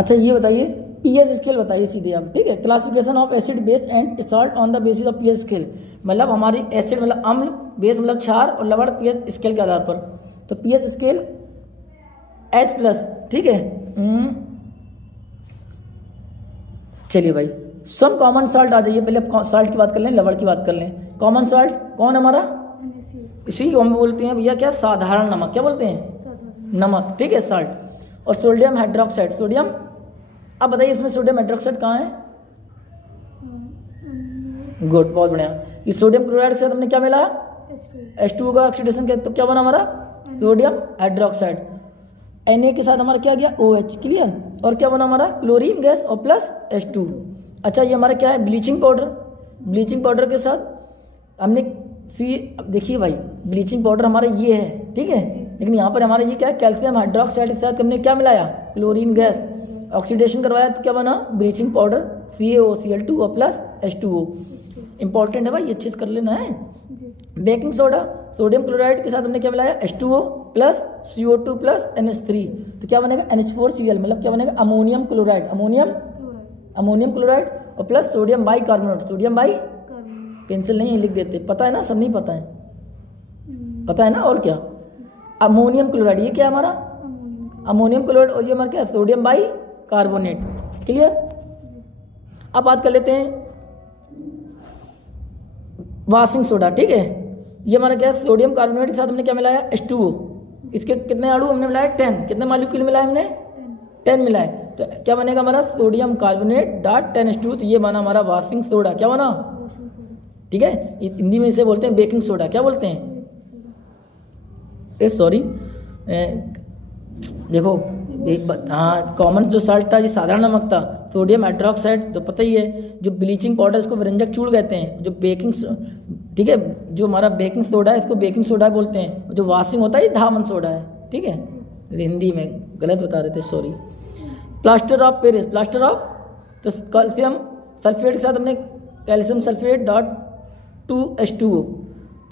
अच्छा ये बताइए पीएच स्केल बताइए सीधे आप, ठीक है। Classification of acid base and salt on the basis of pH scale, मतलब हमारी एसिड मतलब अम्ल, बेस मतलब क्षार और लवण पीएच स्केल के आधार पर। तो पीएच स्केल H+, ठीक है। चलिए भाई सम कॉमन सॉल्ट आ जाइए, पहले सॉल्ट की बात कर लें, लवण की बात कर लें। कॉमन सॉल्ट कौन है हमारा, इसी को हम बोलते हैं भैया क्या, साधारण नमक, क्या बोलते हैं, नमक, ठीक है, सॉल्ट। और सोडियम हाइड्रोक्साइड, सोडियम, अब बताइए इसमें सोडियम हाइड्रोक्साइड कहाँ है, गुड, बहुत बढ़िया। ये सोडियम क्लोराइड के साथ हमने क्या मिला, H2O का ऑक्सीडेशन किया तो क्या बना हमारा सोडियम हाइड्रोक्साइड। Na के साथ हमारा क्या गया OH, क्लियर। और क्या बना हमारा क्लोरीन गैस और प्लस H2। अच्छा ये हमारा क्या है ब्लीचिंग पाउडर, ब्लीचिंग पाउडर के साथ हमने देखिए भाई ब्लीचिंग पाउडर हमारा ये है, ठीक है, लेकिन यहाँ पर हमारा ये क्या है कैल्शियम हाइड्रोक्साइड के साथ हमने क्या मिलाया क्लोरीन गैस, ऑक्सीडेशन करवाया तो क्या बना ब्लीचिंग पाउडर CaOCl2 और प्लस H2O। इंपॉर्टेंट है भाई ये चीज़ कर लेना है। बेकिंग सोडा, सोडियम क्लोराइड के साथ हमने क्या मिलाया H2O plus CO2 plus NH3, तो क्या बनेगा NH4Cl, मतलब क्या बनेगा अमोनियम क्लोराइड, अमोनियम क्लोराइड और plus sodium by carbonate, sodium by, pencil नहीं लिख देते, पता है ना, सब नहीं पता है, पता है ना। और क्या अमोनियम क्लोराइड, ये क्या हमारा अमोनियम क्लोराइड, और ये हमारा क्या सोडियम बाई कार्बोनेट, क्लियर। अब बात कर लेते हैं वाशिंग सोडा, ठीक है। ये हमारा क्या है सोडियम कार्बोनेट के साथ हमने क्या मिलाया H2O, इसके कितने अणु हमने मिलाया 10, कितने मालिक्यूल मिलाया हमने 10 मिलाए, तो क्या बनेगा हमारा सोडियम कार्बोनेट डॉट 10H2, तो ये बना हमारा वाशिंग सोडा, क्या बना, ठीक है। हिंदी में इसे बोलते हैं बेकिंग सोडा, क्या बोलते हैं, सॉरी देखो एक बात, हाँ कॉमन जो सॉल्ट था ये साधारण नमक था, सोडियम हाइड्रोक्साइड तो पता ही है, जो ब्लीचिंग पाउडर इसको व्यंजक चूड़ कहते हैं, जो बेकिंग, ठीक है, जो हमारा बेकिंग सोडा है इसको बेकिंग सोडा बोलते हैं, जो वॉशिंग होता है ये धामन सोडा है, ठीक है, हिंदी में गलत बता रहे थे, sorry. Plaster of Paris, plaster of, तो कैल्शियम सल्फेट के साथ हमने calcium sulphate dot 2H2O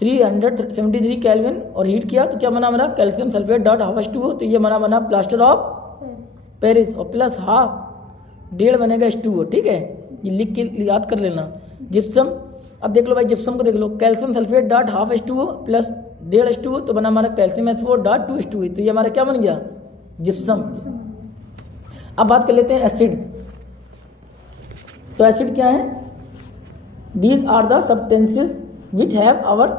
373 kelvin और हीट किया तो क्या बना हमारा calcium sulphate dot half H2O, तो ये बना प्लास्टर ऑफ पेरिस और प्लस हाफ 1.5 बनेगा H2O, ठीक है, ये लिख के याद कर लेना। जिप्सम, अब देख लो भाई जिप्सम को देख लो, calcium sulphate dot half H2O plus 1.5 H2O, तो बना हमारा कैल्शियम S4 डॉट 2 H2O, तो ये हमारा क्या बन गया जिप्सम। अब बात कर लेते हैं एसिड, तो एसिड क्या है, these are the substances which have our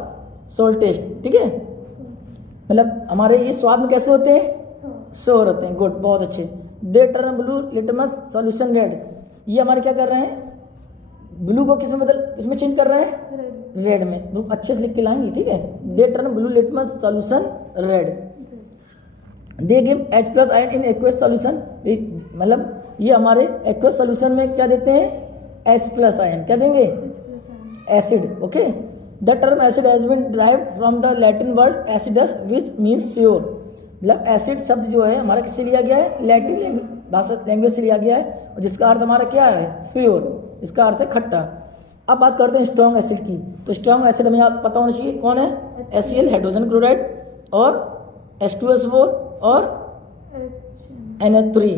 salt taste, ठीक है, मतलब हमारे ये स्वाद में कैसे होते हैं सोर होते हैं, गुड, बहुत अच्छे। They turn blue litmus solution red, ये हमारे क्या कर रहे हैं ब्लू को किसमें चेंज कर रहे हैं रेड में, तो अच्छे से लिख के लाएंगे, ठीक है। They turn blue litmus solution red, they give H+ ion in aqueous solution, मतलब ये हमारे एक्वस सॉल्यूशन में क्या देते हैं H+ आयन, क्या देंगे acid, okay. The term acid has been derived from the Latin word acidus which means sure, मतलब एसिड शब्द जो है हमारा किससे लिया गया है लैटिन भाषा लैंग्वेज से लिया गया है, और जिसका अर्थ हमारा क्या है श्योर, इसका अर्थ है खट्टा। अब बात करते हैं स्ट्रॉन्ग एसिड की, तो स्ट्रॉन्ग एसिड हमें आप पता होना चाहिए कौन है HCl हाइड्रोजन क्लोराइड और H2SO4 और NH3,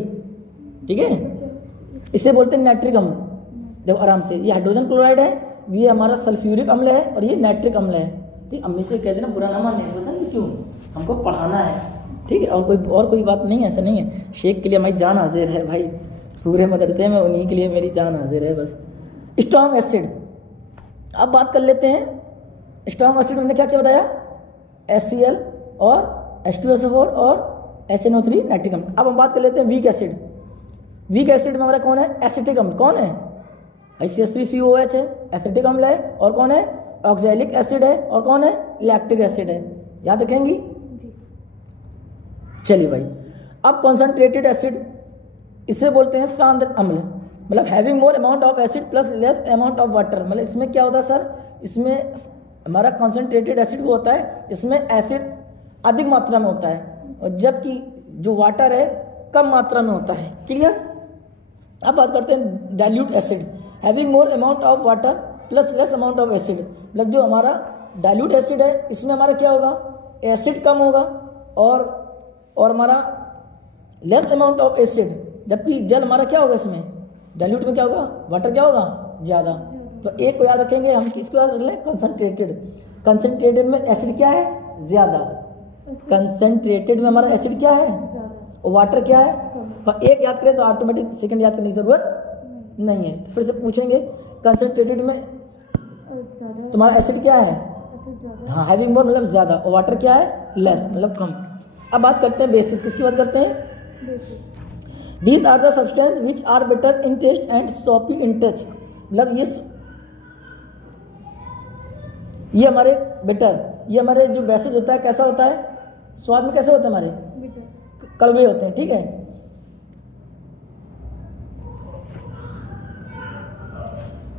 ठीक है, इसे बोलते हैं नाइट्रिक अम्ल। देखो आराम से, ये हाइड्रोजन क्लोराइड है, ये हमारा सल्फ्यूरिक अम्ल है और ये नाइट्रिक अम्ल है, ठीक। अम्मी से कह देना बुरा ना माने, पता नहीं क्यों, हमको पढ़ाना है, ठीक है, और कोई बात नहीं है, ऐसा नहीं है, शेख के लिए हमारी जान हाजिर है भाई, पूरे मदरसे में उन्हीं के लिए मेरी जान हाजिर है बस। स्ट्रॉन्ग एसिड, अब बात कर लेते हैं स्ट्रॉन्ग एसिड, हमने क्या क्या बताया HCl और H2SO4 और HNO3 नाइट्रिक अम्ल। अब हम बात कर लेते हैं वीक एसिड, वीक एसिड में हमारा कौन है एसिटिक अम्ल, कौन है HCl3COOH है, एसिटिक अम्ल है, और कौन है ऑक्सैलिक एसिड है, और कौन है लैक्टिक एसिड है, याद रखेंगी। चलिए भाई अब कॉन्सेंट्रेटेड एसिड, इसे बोलते हैं सांद्र अम्ल, मतलब having more amount of acid plus less amount of water, मतलब इसमें क्या होता है सर, इसमें हमारा कॉन्सेंट्रेटेड एसिड वो होता है इसमें एसिड अधिक मात्रा में होता है, और जबकि जो वाटर है कम मात्रा में होता है, क्लियर। अब बात करते हैं dilute acid, having more amount of water plus less amount of acid, मतलब जो हमारा डाइल्यूट एसिड है इसमें हमारा क्या होगा एसिड कम होगा और हमारा लेस अमाउंट ऑफ एसिड, जबकि जल हमारा क्या होगा इसमें, डाइल्यूट में क्या होगा, वाटर क्या होगा, ज़्यादा। तो एक को याद रखेंगे हम, किसको याद रख लें, कंसनट्रेटेड। कंसनट्रेटेड में एसिड क्या है, ज़्यादा। कंसनट्रेटेड में हमारा एसिड क्या है और वाटर क्या है। तो एक याद करें तो ऑटोमेटिक सेकंड याद करने की ज़रूरत नहीं है। तो फिर से पूछेंगे कंसनट्रेटेड में तुम्हारा एसिड क्या है, हाँ हैविंग मोर मतलब ज़्यादा, और वाटर क्या है, लेस मतलब कम। अब बात करते हैं बेसिस, किसकी बात करते हैं, these are the substance which are better in taste and soapy in touch. मतलब ये हमारे बेटर, ये हमारे जो बेसिस होता है कैसा होता है, स्वाद में कैसे होते हैं हमारे, कड़वे होते हैं, ठीक है।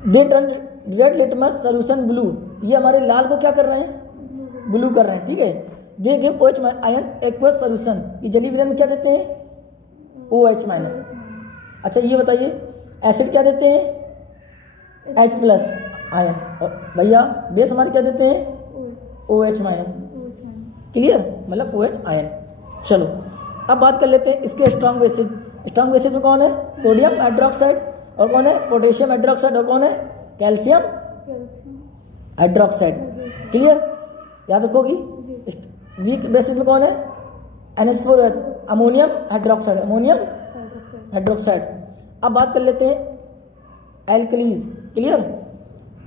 They turn red litmus solution blue, ये हमारे लाल को क्या कर रहे हैं, ब्लू कर रहे हैं, ठीक है। They give OH ion aqueous solution, ये जली विलयन में क्या देते हैं, OH माइनस। अच्छा ये बताइए एसिड क्या देते हैं, H प्लस आयन, और भैया बेस हमारे क्या देते हैं, OH माइनस। क्लियर, मतलब OH आयन। चलो अब बात कर लेते हैं इसके स्ट्रॉन्ग बेसिस। स्ट्रॉन्ग बेसिस में कौन है, सोडियम हाइड्रोक्साइड, और कौन है, पोटेशियम हाइड्रोक्साइड, और कौन है, कैल्शियम हाइड्रोक्साइड। क्लियर, याद रखोगी। वीक बेसिस में कौन है, NH4OH, ammonium hydroxide, ammonium hydroxide. अब बात कर लेते हैं एल्कलीज। क्लियर,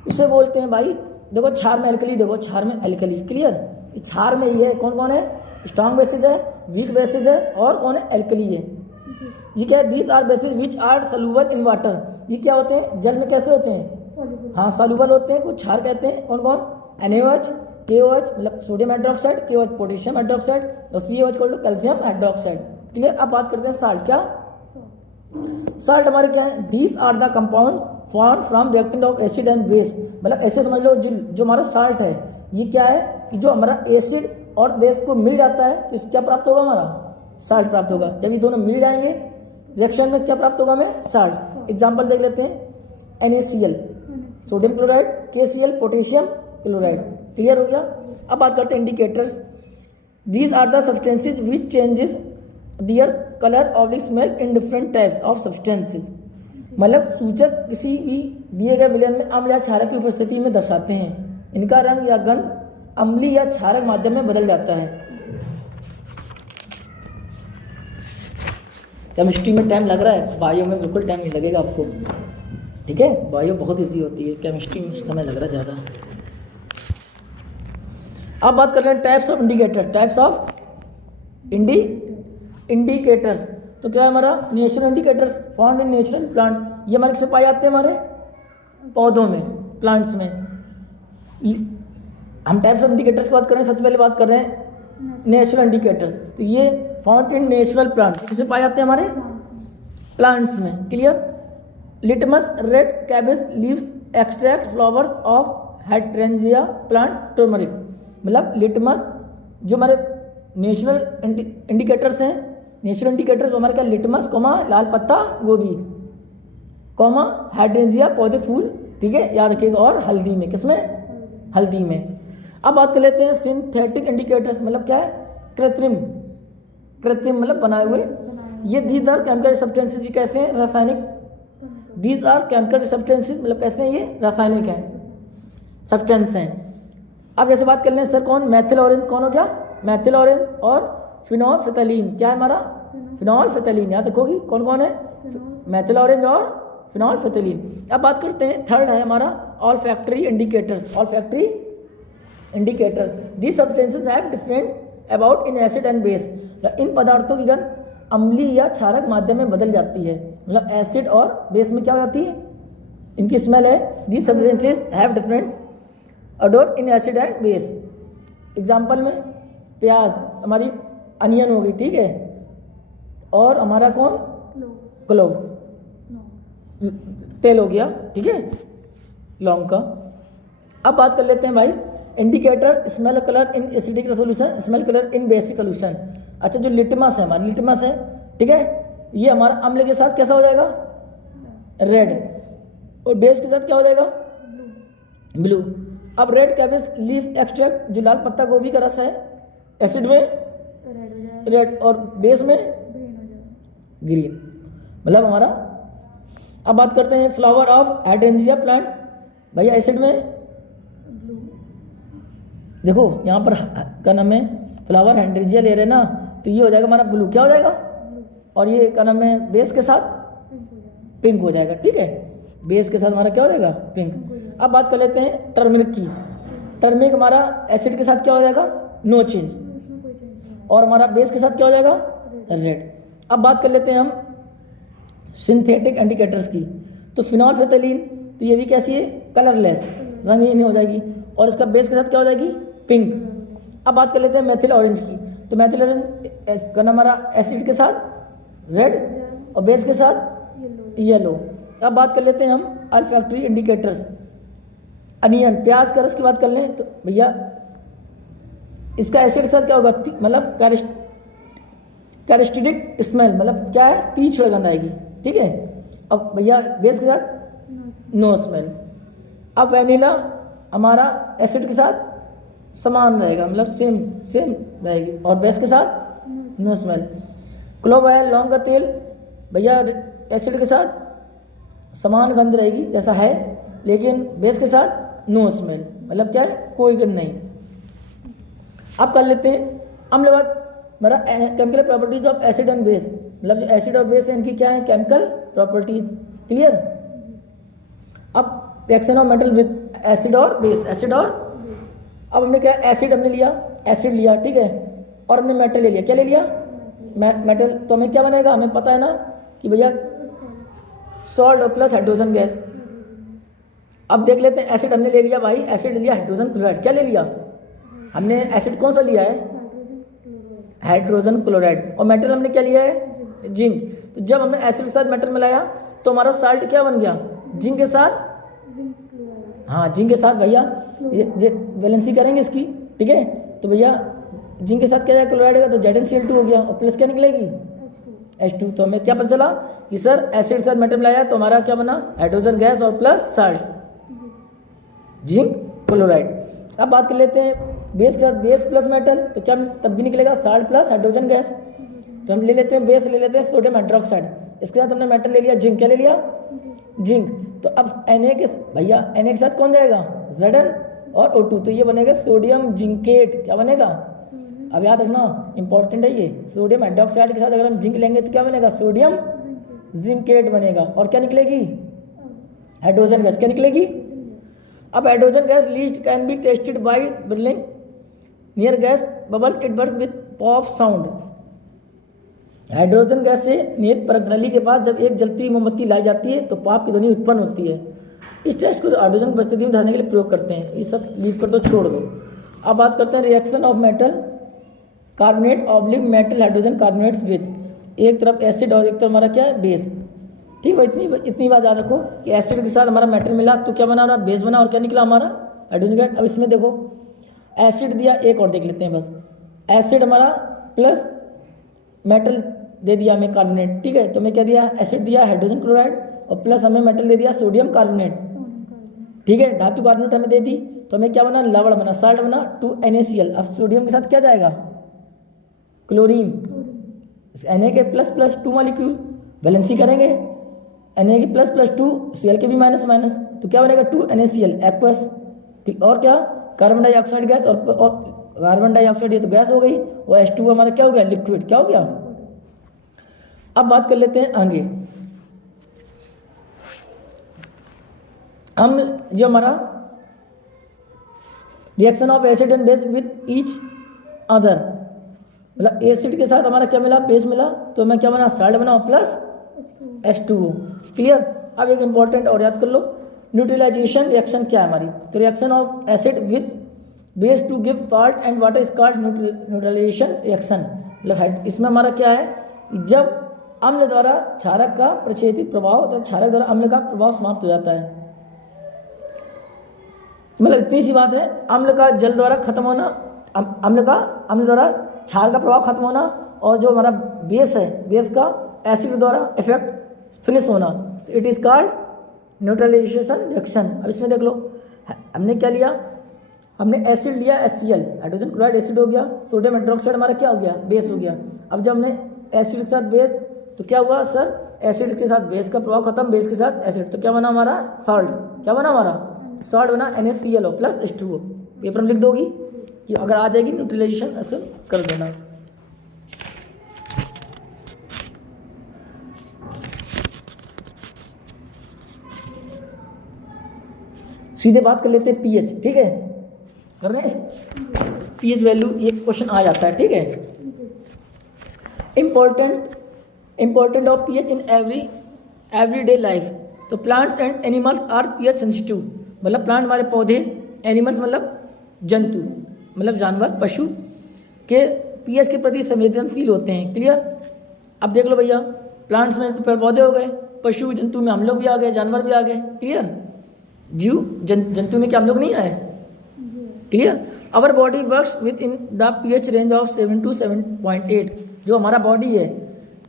इसे बोलते हैं भाई, देखो क्षार में एल्कली, देखो क्षार में एल्कली। क्लियर, क्षार में ये कौन कौन है, स्ट्रॉन्ग बेसिस है, वीक बेसिस है, और कौन है, एल्कली है। ये क्या है, these are bases which are soluble in water, ये क्या होते हैं, जल में कैसे होते हैं, हाँ सोल्यूबल होते हैं। कुछ क्षार कहते हैं, कौन कौन, NaOH, KOH मतलब sodium hydroxide, KOH potassium hydroxide, और COH को कैल्शियम हाइड्रोक्साइड। क्लियर, अब बात करते हैं साल्ट। क्या साल्ट हमारे क्या है, these are the compound form from reactant of acid and base. मतलब ऐसे समझ लो जो हमारा साल्ट है ये क्या है कि जो हमारा एसिड और बेस को मिल जाता है तो इससे क्या प्राप्त होगा, हमारा साल्ट प्राप्त होगा। जब ये दोनों मिल जाएंगे रिएक्शन में क्या प्राप्त होगा हमें, साल्ट। एग्जाम्पल देख लेते हैं, NaCl sodium chloride, KCl potassium chloride. Clear हो गया। अब बात करते हैं indicators. These are the substances which changes their colour oblique smell in different types of substances. मतलब सूचक किसी भी दिए गए विलयन में अम्ल या क्षारक की उपस्थिति में दर्शाते हैं। इनका रंग या गंध अम्लीय या क्षारक माध्यम में बदल जाता है। केमिस्ट्री में टाइम लग रहा है, बायो में बिल्कुल टाइम नहीं लगेगा आपको, ठीक है। बायो बहुत ईजी होती है, केमिस्ट्री में समय लग रहा है ज़्यादा। अब बात कर रहे हैं types of indicator. Types of indicators, तो क्या है हमारा, natural indicators found in natural plants. ये हमारे किसमें पाए जाते हैं, हमारे पौधों में, प्लांट्स में। हम टाइप्स ऑफ इंडिकेटर्स की बात कर रहे हैं, सबसे पहले बात कर रहे हैं नेचुरल इंडिकेटर्स। तो ये फाउंड इन नेचुरल प्लांट्स, किसमें पाए जाते हैं, हमारे प्लांट्स में। Clear, litmus red cabbage leaves extract flowers of hydrangea plant turmeric. मतलब लिटमस जो हमारे नेचुरल इंडिकेटर्स हैं, नेचुरल इंडिकेटर्स हमारे क्या, लिटमस कोमा लाल पत्ता गोभी कोमा हाइड्रेंजिया पौधे फूल, ठीक है याद रखिएगा, और हल्दी में, किसमें, हल्दी में। अब बात कर लेते हैं सिंथेटिक इंडिकेटर्स। मतलब क्या है, कृत्रिम मतलब बनाए हुए। ये दीज आर केमिकल सब्सटेंसेज, ये कैसे हैं, रासायनिक। दीज आर केमिकल सब्सटेंसेज मतलब कैसे हैं, ये रासायनिक हैं, सब्सटेंस हैं। अब जैसे बात कर लें सर, कौन, मैथिल ऑरेंज, कौन हो गया, मैथिल ऑरेंज, और फिनोल्फिथलीन। क्या है हमारा, फिनोल्फिथलीन, याद रखोगी कौन कौन है, मैथिल ऑरेंज और फिनोल्फिथलीन। अब बात करते हैं, थर्ड है हमारा olfactory indicators. Olfactory indicator, these substances have different about in acid and base. इन पदार्थों की गंध अम्लीय या क्षारक माध्यम में बदल जाती है। मतलब एसिड और बेस में क्या हो जाती है, इनकी स्मेल है। These substances have different adore in acid and base. Example में प्याज हमारी अनियन हो गई, ठीक है, और हमारा कौन, क्लोव, तेल हो गया, ठीक है, लौंग का। अब बात कर लेते हैं भाई indicator smell colour in acidic solution, smell colour in basic solution. अच्छा जो लिटमस है, हमारा लिटमस है, ठीक है, ये हमारा अम्ल के साथ कैसा हो जाएगा, रेड, और बेस के साथ क्या हो जाएगा, ब्लू। अब रेड कैबेज लीफ एक्सट्रैक्ट, जो लाल पत्ता गोभी का रस है, एसिड में रेड और बेस में ग्रीन। मतलब हमारा। अब बात करते हैं फ्लावर ऑफ हाइड्रेंजिया प्लांट। भैया एसिड में देखो यहाँ पर क्या नाम है, फ्लावर हाइड्रेंजिया ले रहे हैं ना, तो ये हो जाएगा हमारा ब्लू, क्या हो जाएगा, और ये क्या नाम है बेस के साथ पिंक हो जाएगा। ठीक है, बेस के साथ हमारा क्या हो जाएगा, पिंक। अब बात कर लेते हैं टर्मरिक की। टर्मरिक हमारा एसिड के साथ क्या हो जाएगा, नो चेंज, और हमारा बेस के साथ क्या हो जाएगा, रेड। अब बात कर लेते हैं हम सिंथेटिक इंडिकेटर्स की। तो फिनोल्फिथलीन, तो ये भी कैसी है, कलरलेस, रंगहीन हो जाएगी, और इसका बेस के साथ क्या हो जाएगी, पिंक। अब बात कर लेते हैं मेथिल ऑरेंज की। तो मेथिल ऑरेंज का हमारा एसिड के साथ रेड और बेस के साथ येलो। अब बात कर लेते हैं हम अल्फैक्टरी इंडिकेटर्स। अनियन, प्याज का रस की बात कर लें तो भैया इसका एसिड के साथ क्या होगा, मतलब कैरेस्टिक स्मेल, मतलब क्या है, तीखी लगन आएगी। ठीक है, अब भैया बेस के साथ नो स्मेल। अब वैनिला हमारा एसिड के साथ समान रहेगा, मतलब सेम रहेगी, और बेस के साथ नो स्मेल। क्लोव ऑयल, लौंग का तेल, भैया एसिड के साथ समान गंध रहेगी जैसा है, लेकिन बेस के साथ नो स्मेल, मतलब क्या है, कोई गंध नहीं। अब कर लेते हैं अम्लवाद, मेरा chemical properties of acid and base, मतलब जो एसिड और बेस है इनकी क्या है, केमिकल प्रॉपर्टीज। क्लियर। अब reaction of metal with acid और बेस, एसिड और, अब हमने क्या, एसिड हमने लिया, एसिड लिया, ठीक है, और हमने मेटल ले लिया, क्या ले लिया, मेटल। तो हमें क्या बनेगा, हमें पता है ना कि भैया सॉल्ट और प्लस हाइड्रोजन गैस। अब देख लेते हैं, एसिड हमने ले लिया भाई, एसिड ले लिया, हाइड्रोजन क्लोराइड, क्या ले लिया हमने, एसिड कौन सा लिया है, हाइड्रोजन क्लोराइड, और मेटल हमने क्या लिया है, जिंक। तो जब हमने एसिड के साथ मेटल मिलाया तो हमारा साल्ट क्या बन गया, जिंक के साथ, हाँ जिंक के साथ भैया ये वैलेंसी करेंगे इसकी। ठीक है, तो भैया जिंक के साथ क्या जाएगा, क्लोराइड का, तो ZnCl2 हो गया, और प्लस क्या निकलेगी, H2। तो हमें क्या पता चला कि सर एसिड के साथ मेटल मिलाया तो हमारा क्या बना, हाइड्रोजन गैस और प्लस साल्ट, जिंक क्लोराइड। अब बात कर लेते हैं बेस के साथ बेस प्लस मेटल, तो क्या तब भी निकलेगा साल्ट प्लस हाइड्रोजन गैस। तो हम ले लेते हैं बेस, ले लेते हैं सोडियम हाइड्रोक्साइड, इसके साथ हमने मेटल ले लिया, जिंक, क्या ले लिया, जिंक। तो अब Na के भैया Na के साथ कौन जाएगा, Zn और O2, तो ये बनेगा सोडियम जिंकेट, क्या बनेगा, अब याद रखना इंपॉर्टेंट है ये, सोडियम हाइड्रोक्साइड के साथ अगर हम जिंक लेंगे तो क्या बनेगा, सोडियम जिंकेट बनेगा, और क्या निकलेगी, हाइड्रोजन गैस, क्या निकलेगी। अब hydrogen gas least can be tested by bringing near gas bubble, it burst with pop sound. Hydrogen gas से नियत प्रणाली के पास जब एक जलती हुई मोमबत्ती लाई जाती है तो पाप की ध्वनि उत्पन्न होती है। इस टेस्ट को हाइड्रोजन की उपस्थिति में धरने के लिए प्रयोग करते हैं। ये सब लीव कर दो, छोड़ दो। अब बात करते हैं reaction of metal carbonate oblique metal hydrogen carbonates with, एक तरफ एसिड और एक तरफ हमारा क्या है, बेस। ठीक है, इतनी बात याद रखो कि एसिड के साथ हमारा मेटल मिला तो क्या बना, हमारा बेस बना, और क्या निकला हमारा, हाइड्रोजन गैस। अब इसमें देखो एसिड दिया, एक और देख लेते हैं बस, एसिड हमारा प्लस मेटल दे दिया हमें कार्बोनेट। ठीक है, तो हमें क्या दिया, एसिड दिया हाइड्रोजन क्लोराइड, और प्लस हमें मेटल दे दिया सोडियम कार्बोनेट। ठीक है, धातु कार्बोनेट हमें दे दी, तो हमें क्या बना, लवण बना, साल्ट बना 2NaCl। अब सोडियम के साथ क्या जाएगा, क्लोरीन, Na के प्लस प्लस 2 मॉलिक्यूल वैलेंसी करेंगे, Na के प्लस प्लस 2, Cl के भी माइनस माइनस, तो क्या बनेगा 2NaCl एक्वस। और क्या, कार्बन डाइऑक्साइड गैस, और कार्बन डाइऑक्साइड ये तो गैस हो गई, और H2 हमारा क्या हो गया, लिक्विड, क्या हो गया। अब बात कर लेते हैं आगे, हम जो हमारा reaction of acid and base with each other, मतलब एसिड के साथ हमारा क्या मिला, बेस मिला, तो हमें क्या बना, साल्ट बना प्लस H2O। क्लियर। अब एक इंपॉर्टेंट और याद कर लो, न्यूट्रलाइजेशन रिएक्शन क्या है हमारी, तो reaction of acid with base to give salt and water is called neutralization reaction. मतलब इसमें हमारा क्या है, जब अम्ल द्वारा क्षारक का प्रक्षेपित प्रभाव, तो क्षारक द्वारा अम्ल का प्रभाव समाप्त हो जाता है। मतलब इतनी सी बात है, अम्ल का जल द्वारा खत्म होना, अम्ल द्वारा क्षार का प्रभाव खत्म होना, और जो हमारा बेस है, बेस का एसिड द्वारा इफेक्ट फिनिश होना, it is called neutralization reaction. अब इसमें देख लो, हमने क्या लिया, हमने एसिड लिया HCl, हाइड्रोजन क्लोराइड एसिड हो गया, सोडियम हाइड्रोक्साइड हमारा क्या हो गया, बेस हो गया। अब जब हमने एसिड के साथ बेस तो क्या हुआ सर, एसिड के साथ बेस का प्रभाव खत्म, बेस के साथ एसिड, तो क्या बना हमारा सॉल्ट, क्या बना हमारा सॉल्ट बना NaClO प्लस H2O। पेपर में लिख दोगी कि अगर आ जाएगी न्यूट्रलाइजेशन ऐसे कर देना। सीधे बात कर लेते हैं पीएच, ठीक है, कर रहे हैं पीएच वैल्यू, ये क्वेश्चन आ जाता है, ठीक है। Important of pH in everyday life, तो plants and animals are pH sensitive, मतलब प्लांट हमारे पौधे, एनिमल्स मतलब जंतु मतलब जानवर पशु के पीएच के प्रति संवेदनशील होते हैं। क्लियर। अब देख लो भैया, प्लांट्स में तो पेड़ पौधे हो गए, पशु जंतु में हम लोग भी आ गए, जानवर भी आ गए। क्लियर। जीव जंतु में क्या हम लोग नहीं आए। Clear. Our body works within the pH range of 7 to 7.8, जो हमारा बॉडी है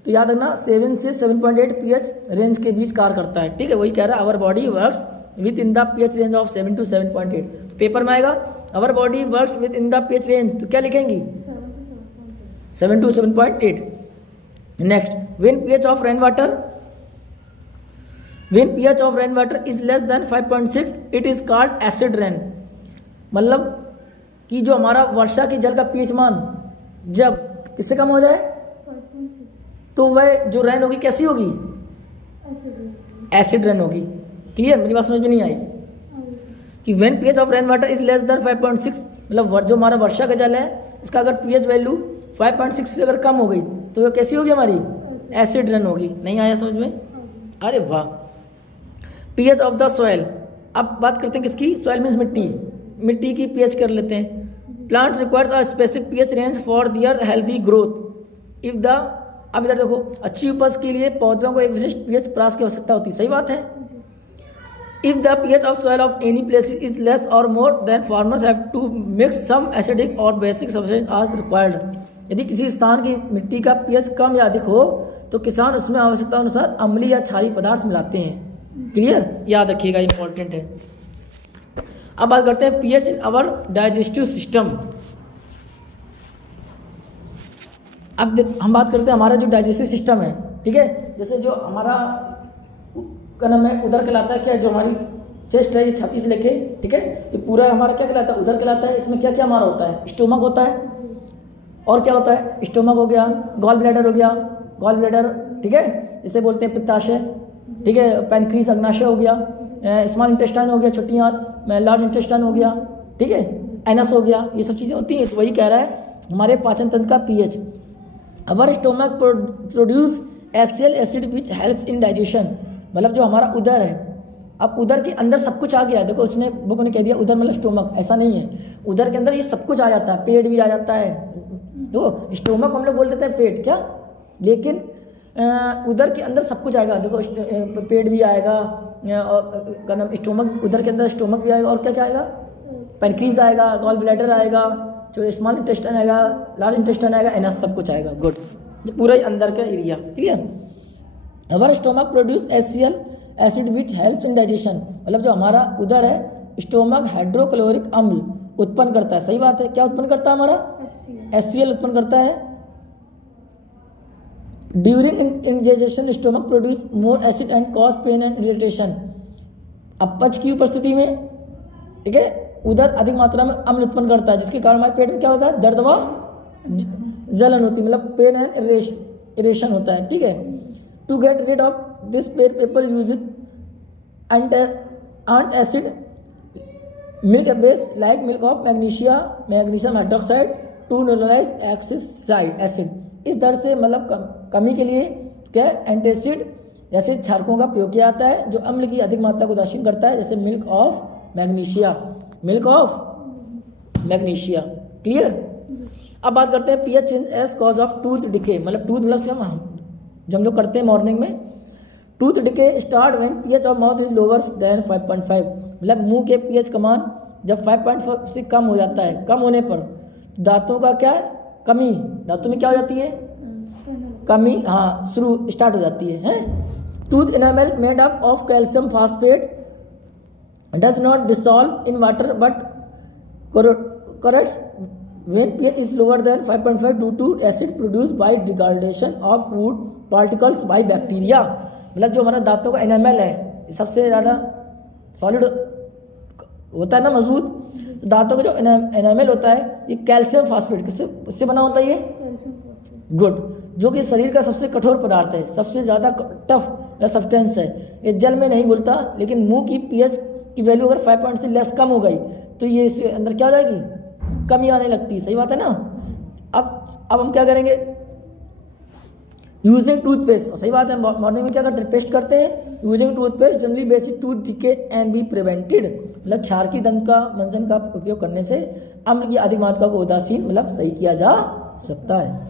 तो याद रखना 7 से 7.8 पीएच रेंज के बीच कार्य करता है, ठीक है। वही कह रहा है our body works within the pH range of 7 to 7.8। तो पेपर में आएगा our body works within the pH range, तो क्या लिखेंगी 7 to 7.8। Next, when pH of rain water is less than 5.6 it is called acid rain, मतलब कि जो हमारा वर्षा के जल का पीएच मान जब किससे कम हो जाए तो वह जो रेन होगी कैसी होगी, एसिड रेन होगी। क्लियर। मेरी बात समझ में नहीं आई कि when pH of rain water is less than 5.6, मतलब जो हमारा वर्षा का जल है इसका अगर पीएच वैल्यू 5.6 से अगर कम हो गई तो वह कैसी होगी हमारी, एसिड रेन होगी। नहीं आया समझ में, अरे वाह। पीएच ऑफ द सॉइल, अब बात करते हैं किसकी, सॉइल मीन्स मिट्टी की पीएच कर लेते हैं। Plants requires a specific pH range for their healthy growth if the, अब इधर देखो, अच्छी उपज के लिए पौधों को एक विशिष्ट पीएच प्रास की आवश्यकता होती है, सही बात है। If the pH of soil of any place is less or more than farmers have to mix some acidic or basic substance as required. यदि किसी स्थान की मिट्टी का पीएच कम या अधिक हो तो किसान उसमें आवश्यकता अनुसार अम्लीय या क्षारीय पदार्थ मिलाते हैं। क्लियर, याद रखिएगा, इंपॉर्टेंट है। अब बात करते हैं pH in our digestive system. अब हम बात करते हैं हमारा जो डाइजेस्टिव सिस्टम है, ठीक है, जैसे जो हमारा का नाम है उदर कहलाता है, क्या जो हमारी चेस्ट है ये छाती से लेके, ठीक है, ये पूरा हमारा क्या कहलाता है, उदर कहलाता है। इसमें क्या क्या हमारा होता है, स्टोमक होता है, और क्या होता है, स्टोमक हो गया, गॉल ब्लैडर हो गया, गॉल ब्लैडर, ठीक है, इसे बोलते हैं पित्ताशय, ठीक है, पैनक्रीज अग्नाशय हो गया, स्मॉल इंटेस्टाइन हो गया, छोटी आंत, लार्ज इंटेस्टाइन हो गया, ठीक है, एनस हो गया, ये सब चीज़ें होती हैं। तो वही कह रहा है हमारे पाचन तंत्र का पीएच। अवर स्टोमक प्रोड्यूस एसियल acid which helps in digestion, मतलब जो हमारा उदर है, अब उदर के अंदर सब कुछ आ गया। देखो उसने बुक ने कह दिया उदर मतलब स्टोमक, ऐसा नहीं है, उदर के अंदर ये सब कुछ आ जाता है, पेट भी आ जाता है। तो स्टोमक हम लोग बोल देते हैं पेट, क्या, लेकिन उदर के अंदर सब कुछ आएगा। देखो पेट भी आएगा, का नाम स्टोमक, उदर के अंदर स्टोमक भी आएगा, और क्या क्या आएगा, पैनक्रीज आएगा, गॉल ब्लैडर आएगा, जो स्मॉल इंटेस्टाइन आएगा, लार्ज इंटेस्टाइन आएगा, एनस, सब कुछ आएगा। गुड, पूरा ही अंदर का area. Clear. Our stomach produce एसियल acid which helps in digestion, मतलब जो हमारा उदर है स्टोमक हाइड्रोक्लोरिक अम्ल उत्पन्न करता है, सही बात है। क्या उत्पन्न करता है हमारा, एसियल उत्पन्न करता है। During indigestion stomach produce more acid and cause pain and irritation, अपच की उपस्थिति में, ठीक है, उदर अधिक मात्रा में अम्ल उत्पन्न करता है, जिसके कारण हमारे पेट में क्या होता है, दर्द व जलन होती है, मतलब पेन एंड इरिटेशन होता है, ठीक है। To get rid of this pain people use antacid milk base like milk of magnesium hydroxide to neutralize excess acid. इस दर से मतलब कमी के लिए क्या एंटासिड जैसे क्षारकों का प्रयोग किया जाता है जो अम्ल की अधिक मात्रा को उदासीन करता है, जैसे मिल्क ऑफ मैग्नीशिया। क्लियर। अब बात करते हैं pH change as cause of tooth decay, मतलब टूथ मतलब जो हम लोग करते हैं मॉर्निंग में, tooth decay start when pH of mouth is lower than 5.5, मतलब मुंह के पीएच का मान जब 5.5 से कम हो जाता है, कम होने पर दांतों का क्या कमी, दांतों में क्या हो जाती है, कमी, हाँ, शुरू स्टार्ट हो जाती है। Tooth enamel made up of calcium phosphate does not dissolve in water but corrects when pH is lower than 5.5 due to acid produced by degradation of food particles by bacteria, मतलब जो हमारा दांतों का enamel है सबसे ज़्यादा solid होता है ना, मजबूत। तो दांतों का जो एनामल होता है ये कैल्शियम फास्फेट किससे उससे बना होता है, ये गुड, जो कि शरीर का सबसे कठोर पदार्थ है, सबसे ज़्यादा टफ सब्सटेंस है। ये जल में नहीं घुलता, लेकिन मुंह की पीएच की वैल्यू अगर 5 से लेस कम हो गई तो ये इसके अंदर क्या हो जाएगी, कमी आने लगती है। सही बात है ना। अब हम क्या करेंगे, यूजिंग टूथपेस्ट, सही बात है, मॉर्निंग में क्या करते हैं, पेस्ट करते हैं। Using toothpaste generally basic tooth decay and be prevented, मतलब क्षारकी दंत का मंजन का उपयोग करने से अम्ल की अधिक मात्रा को उदासीन मतलब सही किया जा सकता है।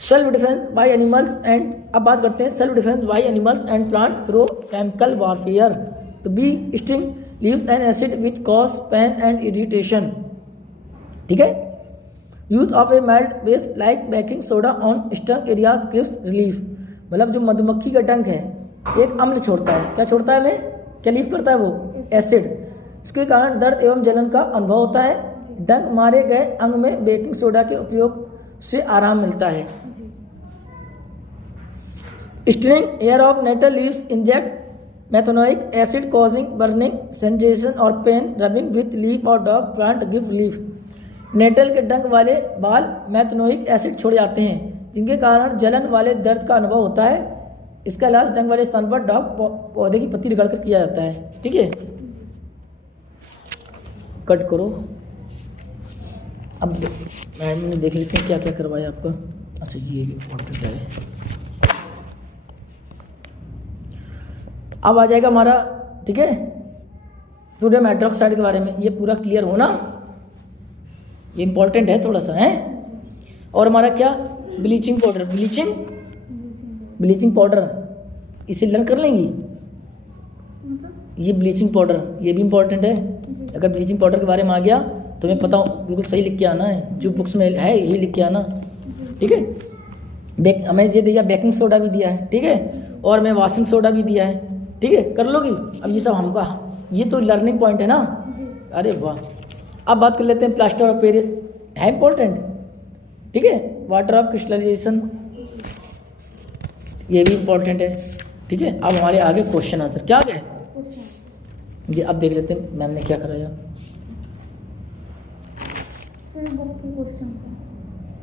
Self defence by animals and, अब बात करते हैं self defence by animals and plants through chemical warfare. तो bee sting leaves an acid which cause pain and irritation, ठीक है। Use of a mild base like baking soda on stung areas gives relief, मतलब जो मधुमक्खी का डंक है एक अम्ल छोड़ता है, क्या छोड़ता है हमें, क्या लीव करता है वो, एसिड। इसके कारण दर्द एवं जलन का अनुभव होता है। डंक मारे गए अंग में बेकिंग सोडा के उपयोग से आराम मिलता है। Sting air of nettle leaves inject methanoic acid causing burning sensation और पेन, रबिंग विथ लीफ और dog plant give leaf. Nettle के डंक वाले बाल मेथनोइक एसिड छोड़ जाते हैं, जिनके कारण जलन वाले दर्द का अनुभव होता है। इसका इलाज डंक वाले स्थान पर डॉग पौधे की पत्ती रगड़ कर किया जाता है, ठीक है। कट करो। अब मैम ने देख लेते हैं क्या क्या करवाया आपका। अच्छा ये इम्पोर्टेंट है। अब आ जाएगा हमारा, ठीक है, सोडियम हाइड्रोक्साइड के बारे में, ये पूरा क्लियर होना ये इंपॉर्टेंट है थोड़ा सा है। और हमारा क्या, ब्लीचिंग पाउडर, ब्लीचिंग पाउडर इसे लर्न कर लेंगी। ये ब्लीचिंग पाउडर ये भी इंपॉर्टेंट है। अगर ब्लीचिंग पाउडर के बारे में आ गया तो मैं पता हूँ, बिल्कुल सही लिख के आना है, जो बुक्स में है यही लिख के आना, ठीक है। हमें ये दिया बेकिंग सोडा भी दिया है, ठीक है, और मैं वॉशिंग सोडा भी दिया है, ठीक है, कर लोगी। अब ये सब हमका, ये तो लर्निंग पॉइंट है ना, अरे वाह। अब बात कर लेते हैं प्लास्टर ऑफ पेरिस, है इंपॉर्टेंट, ठीक है। वाटर ऑफ क्रिस्टलाइजेशन ये भी इंपॉर्टेंट है, ठीक है। अब हमारे आगे क्वेश्चन आंसर क्या आ गए जी, अब देख लेते हैं मैम ने क्या कराया।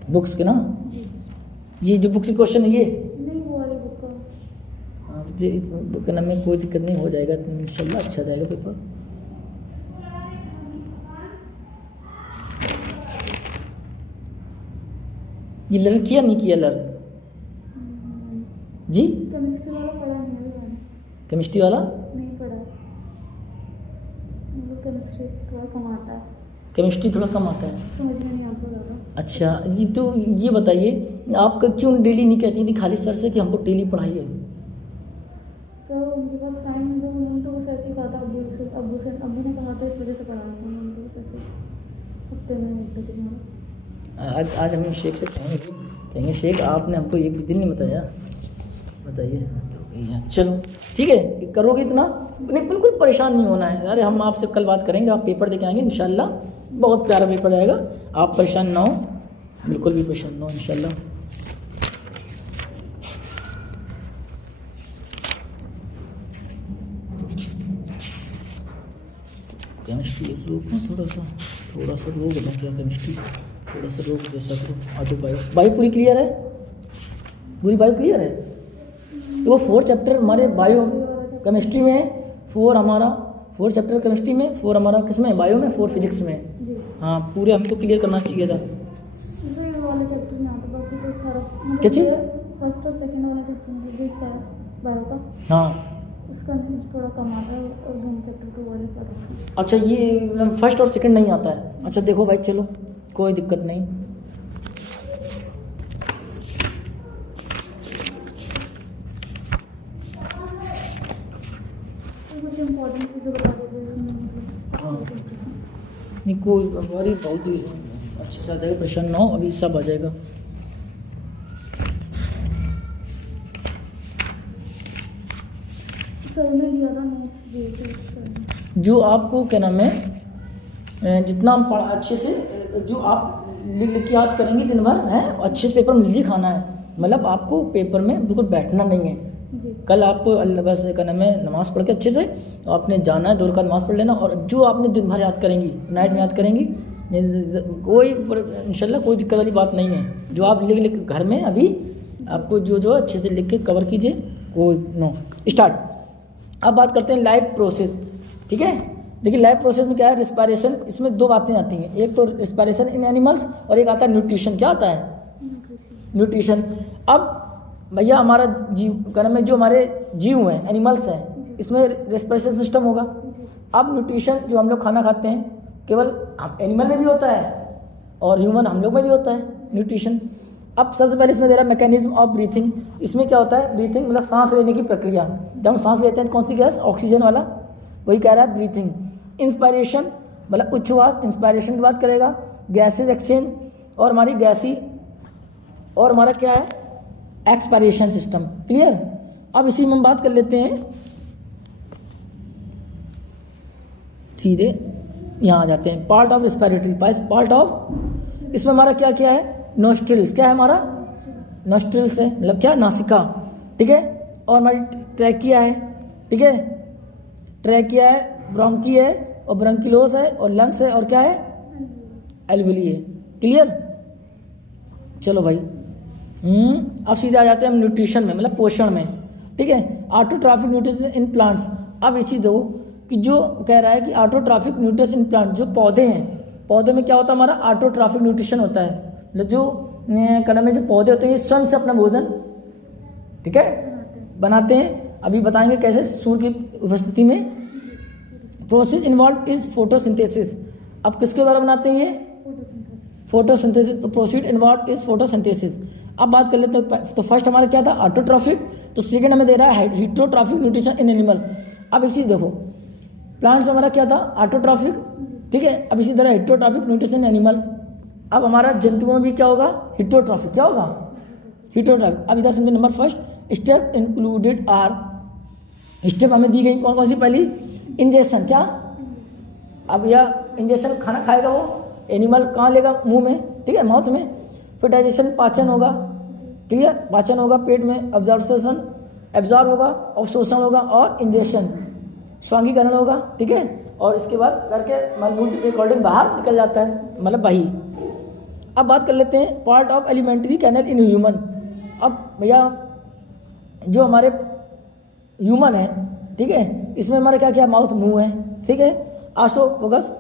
बुक्स के ना, ये जो बुक्स के क्वेश्चन है ये नहीं, वो वाली बुक का जी बुक नाम में कोई दिक्कत नहीं, हो जाएगा तो इंशाल्लाह अच्छा जाएगा पेपर। ये लर्न किया नहीं किया लर्न जी, केमिस्ट्री वाला पढ़ा नहीं है, केमिस्ट्री वाला नहीं पढ़ा, केमिस्ट्री थोड़ा कम आता है, केमिस्ट्री थोड़ा कम आता है, समझ में नहीं आता ज़्यादा। अच्छा ये तो ये बताइए आप क्यों डेली नहीं कहती थी खाली सर से कि हमको डेली पढ़ाइए। सर उनके पास टाइम, उन्होंने तो बस ऐसे ही कहा था, अब्बू ने कहा था इस वजह से पढ़ाना था, उन्होंने तो बस ऐसे हफ्ते में 1-2 दिन। आज हम शेख से कहेंगे शेख आपने हमको एक भी दिन नहीं बताया, बताइए। चलो ठीक है, करोगे इतना नहीं, बिल्कुल परेशान नहीं होना है। अरे हम आपसे कल बात करेंगे, आप पेपर देके आएंगे इंशाल्लाह, बहुत प्यारा पेपर आएगा, आप परेशान ना हो, बिल्कुल भी परेशान ना हो इंशाल्लाह। केमिस्ट्री रोक थोड़ा सा रोक दें क्या, केमिस्ट्री थोड़ा सा रोक दे सकते। आगे बायो पूरी क्लियर है, पूरी बायो क्लियर है। तो वो 4 चैप्टर हमारे बायो केमिस्ट्री में है, 4 चैप्टर केमिस्ट्री में, 4 हमारा किसमें बायो में, 4 फिजिक्स में। हाँ पूरे हमको क्लियर करना चाहिए था। क्या चीज़, फर्स्ट और सेकंड वाला चैप्टर में बायो का, हाँ उसका थोड़ा कम आता है, और दोनों चैप्टर तो वाले पढ़ा। अच्छा ये फर्स्ट और सेकंड नहीं आता है। अच्छा देखो भाई चलो कोई दिक्कत नहीं, नहीं कोई हमारी बहुत ही अच्छे से आ जाएगा, परेशान ना हो, अभी सब आ जाएगा। सर ने दिया था नोट्स, जो आपको क्या नाम है, जितना हम पढ़ा अच्छे से, जो आप लिख के याद करेंगे दिन भर है, अच्छे से पेपर में लिखाना है। मतलब आपको पेपर में बिल्कुल बैठना नहीं है। जी। कल आपको अल्लाह बस क्या नाम है नमाज़ पढ़ के अच्छे से तो आपने जाना है, 2 रकात नमाज़ पढ़ लेना, और जो आपने दिन भर याद करेंगी, नाइट में याद करेंगी, कोई इंशाल्लाह कोई दिक्कत वाली बात नहीं है। जो आप लिख घर में अभी आपको जो अच्छे से लिख के कवर कीजिए, कोई नो स्टार्ट। अब बात करते हैं लाइफ प्रोसेस, ठीक है। देखिए लाइफ प्रोसेस में क्या है, रिस्पायरेशन, इसमें 2 बातें आती हैं, एक तो रिस्पायरेशन इन एनिमल्स और एक आता है न्यूट्रिशन। क्या आता है? न्यूट्रिशन। अब भैया हमारा जीव क्या नाम है, जो हमारे जीव हैं, एनिमल्स हैं, इसमें रेस्पिरेशन सिस्टम होगा। अब न्यूट्रिशन जो हम लोग खाना खाते हैं, केवल एनिमल में भी होता है और ह्यूमन हम लोग में भी होता है न्यूट्रिशन। अब सबसे पहले इसमें दे रहा है मैकेनिज्म ऑफ ब्रीथिंग। इसमें क्या होता है, ब्रीथिंग मतलब सांस लेने की प्रक्रिया। जब हम सांस लेते हैं कौन सी गैस, ऑक्सीजन वाला, वही कह रहा है ब्रीथिंग। इंस्पायरेशन मतलब उच्छ्वास, इंस्पायरेशन की बात करेगा, गैसेज एक्सचेंज, और हमारी गैसी, और हमारा क्या है, एक्सपायरेशन सिस्टम। क्लियर। अब इसी में हम बात कर लेते हैं, सीधे यहाँ आ जाते हैं, part of respiratory, part of, इसमें हमारा क्या क्या है, नोस्ट्रिल्स। क्या है हमारा, नोस्ट्रिल्स है, मतलब क्या, नासिका, ठीक है। और हमारी ट्रैकिया है, ठीक है, ट्रैकिया है, ब्रोंकी है, और ब्रोंकिलोस है, और लंग्स है, और क्या है, एल्विली है। क्लियर। चलो भाई, अब सीधे आ जाते हैं हम न्यूट्रिशन में, मतलब पोषण में, ठीक है। Autotrophic nutrition in plants. अब ये चीज़ देखो कि जो कह रहा है कि ऑटोट्रॉफिक न्यूट्रिशन इन प्लांट, जो पौधे हैं, पौधे में क्या होता है, हमारा ऑटोट्रॉफिक न्यूट्रिशन होता है। मतलब जो कलम में जो पौधे होते हैं, ये स्वयं से अपना भोजन, ठीक है, बनाते हैं। अभी बताएंगे कैसे, सूर्य की उपस्थिति में। Process involve is photosynthesis. अब किसके द्वारा बनाते हैं ये, फोटोसिंथेसिस। तो प्रोसीड इन्वॉल्व इज फोटोसिंथेसिस। अब बात कर लेते हैं, तो फर्स्ट हमारा क्या था, ऑटोट्रॉफिक, तो सेकंड हमें दे रहा है हेटेरोट्रॉफिक न्यूट्रिशन इन एनिमल्स। अब इसी देखो, प्लांट्स में हमारा क्या था, ऑटोट्रॉफिक, ठीक है। अब इसी तरह हेटेरोट्रॉफिक न्यूट्रिशन इन एनिमल्स। अब हमारा जंतुओं में भी क्या होगा, हेटेरोट्रॉफिक। क्या होगा, हेटेरोट्रॉफिक। अब इधर समझे, number first step included are, step हमें दी गई कौन कौन सी, पहली इंजेक्शन। क्या, अब यह इंजेक्शन खाना खाएगा वो एनिमल, कहाँ लेगा, मुंह में, ठीक है, माउथ में। फिर डाइजेशन, पाचन होगा, क्लियर, पाचन होगा पेट में, अब्जॉर्प्शन, एब्जॉर्ब होगा, अवशोषण होगा, और इंजेक्शन, स्वांगीकरण होगा, ठीक है। और इसके बाद करके मलमूत्र के अकॉर्डिंग बाहर निकल जाता है, मतलब वही। अब बात कर लेते हैं part of alimentary canal in human. अब भैया जो हमारे ह्यूमन है, ठीक है, इसमें हमारा क्या क्या, माउथ मुंह है, ठीक है, आसोफेगस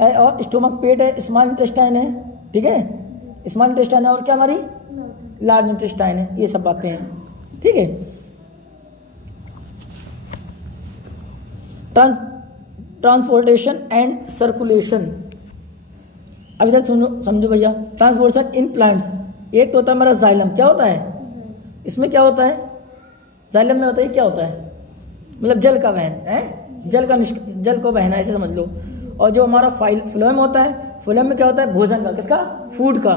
है, और स्टोमक पेट है, स्मॉल इंटेस्टाइन है, ठीक है, स्मॉल इंटेस्टाइन है, और क्या हमारी लार्ज इंटेस्टाइन है। ये सब बातें हैं, ठीक है। Transportation and circulation. अब इधर समझो भैया, ट्रांसपोर्टेशन इन प्लांट्स, एक तो होता है हमारा जाइलम। क्या होता है इसमें, क्या होता है जाइलम में, बताइए क्या होता है, मतलब जल का वहन है, जल को बहना, ऐसे समझ लो। और जो हमारा फ्लोएम होता है, फ्लोएम में क्या होता है, भोजन का, किसका, फूड का,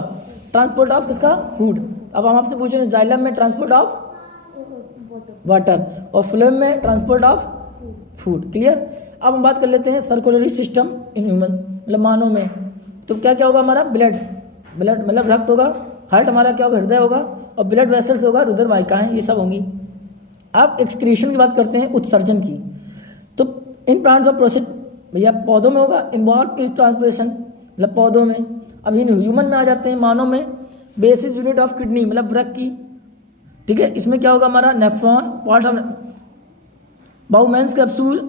ट्रांसपोर्ट ऑफ किसका, फूड। अब हम आपसे पूछ रहे हैं, जाइलम में ट्रांसपोर्ट ऑफ वाटर, और फ्लोएम में ट्रांसपोर्ट ऑफ फूड। क्लियर। अब हम बात कर लेते हैं सर्कुलरी सिस्टम इन ह्यूमन, मतलब मानव में। तो क्या क्या होगा हमारा, ब्लड मतलब रक्त होगा, हार्ट हमारा क्या होगा, हृदय होगा, और ब्लड वेसल्स होगा, रुधिर वाहिकाएं, ये सब होंगी। अब एक्सक्रीशन की बात करते हैं, उत्सर्जन की। तो इन प्लांट्स ऑफ प्रोसेस, भैया पौधों में होगा, इन्वॉल्व इज ट्रांसप्रेशन, मतलब पौधों में। अब इन ह्यूमन में आ जाते हैं, मानव में, बेसिस यूनिट ऑफ किडनी, मतलब वृक्क की, ठीक है, इसमें क्या होगा हमारा, nephron, part of Bowman's capsule,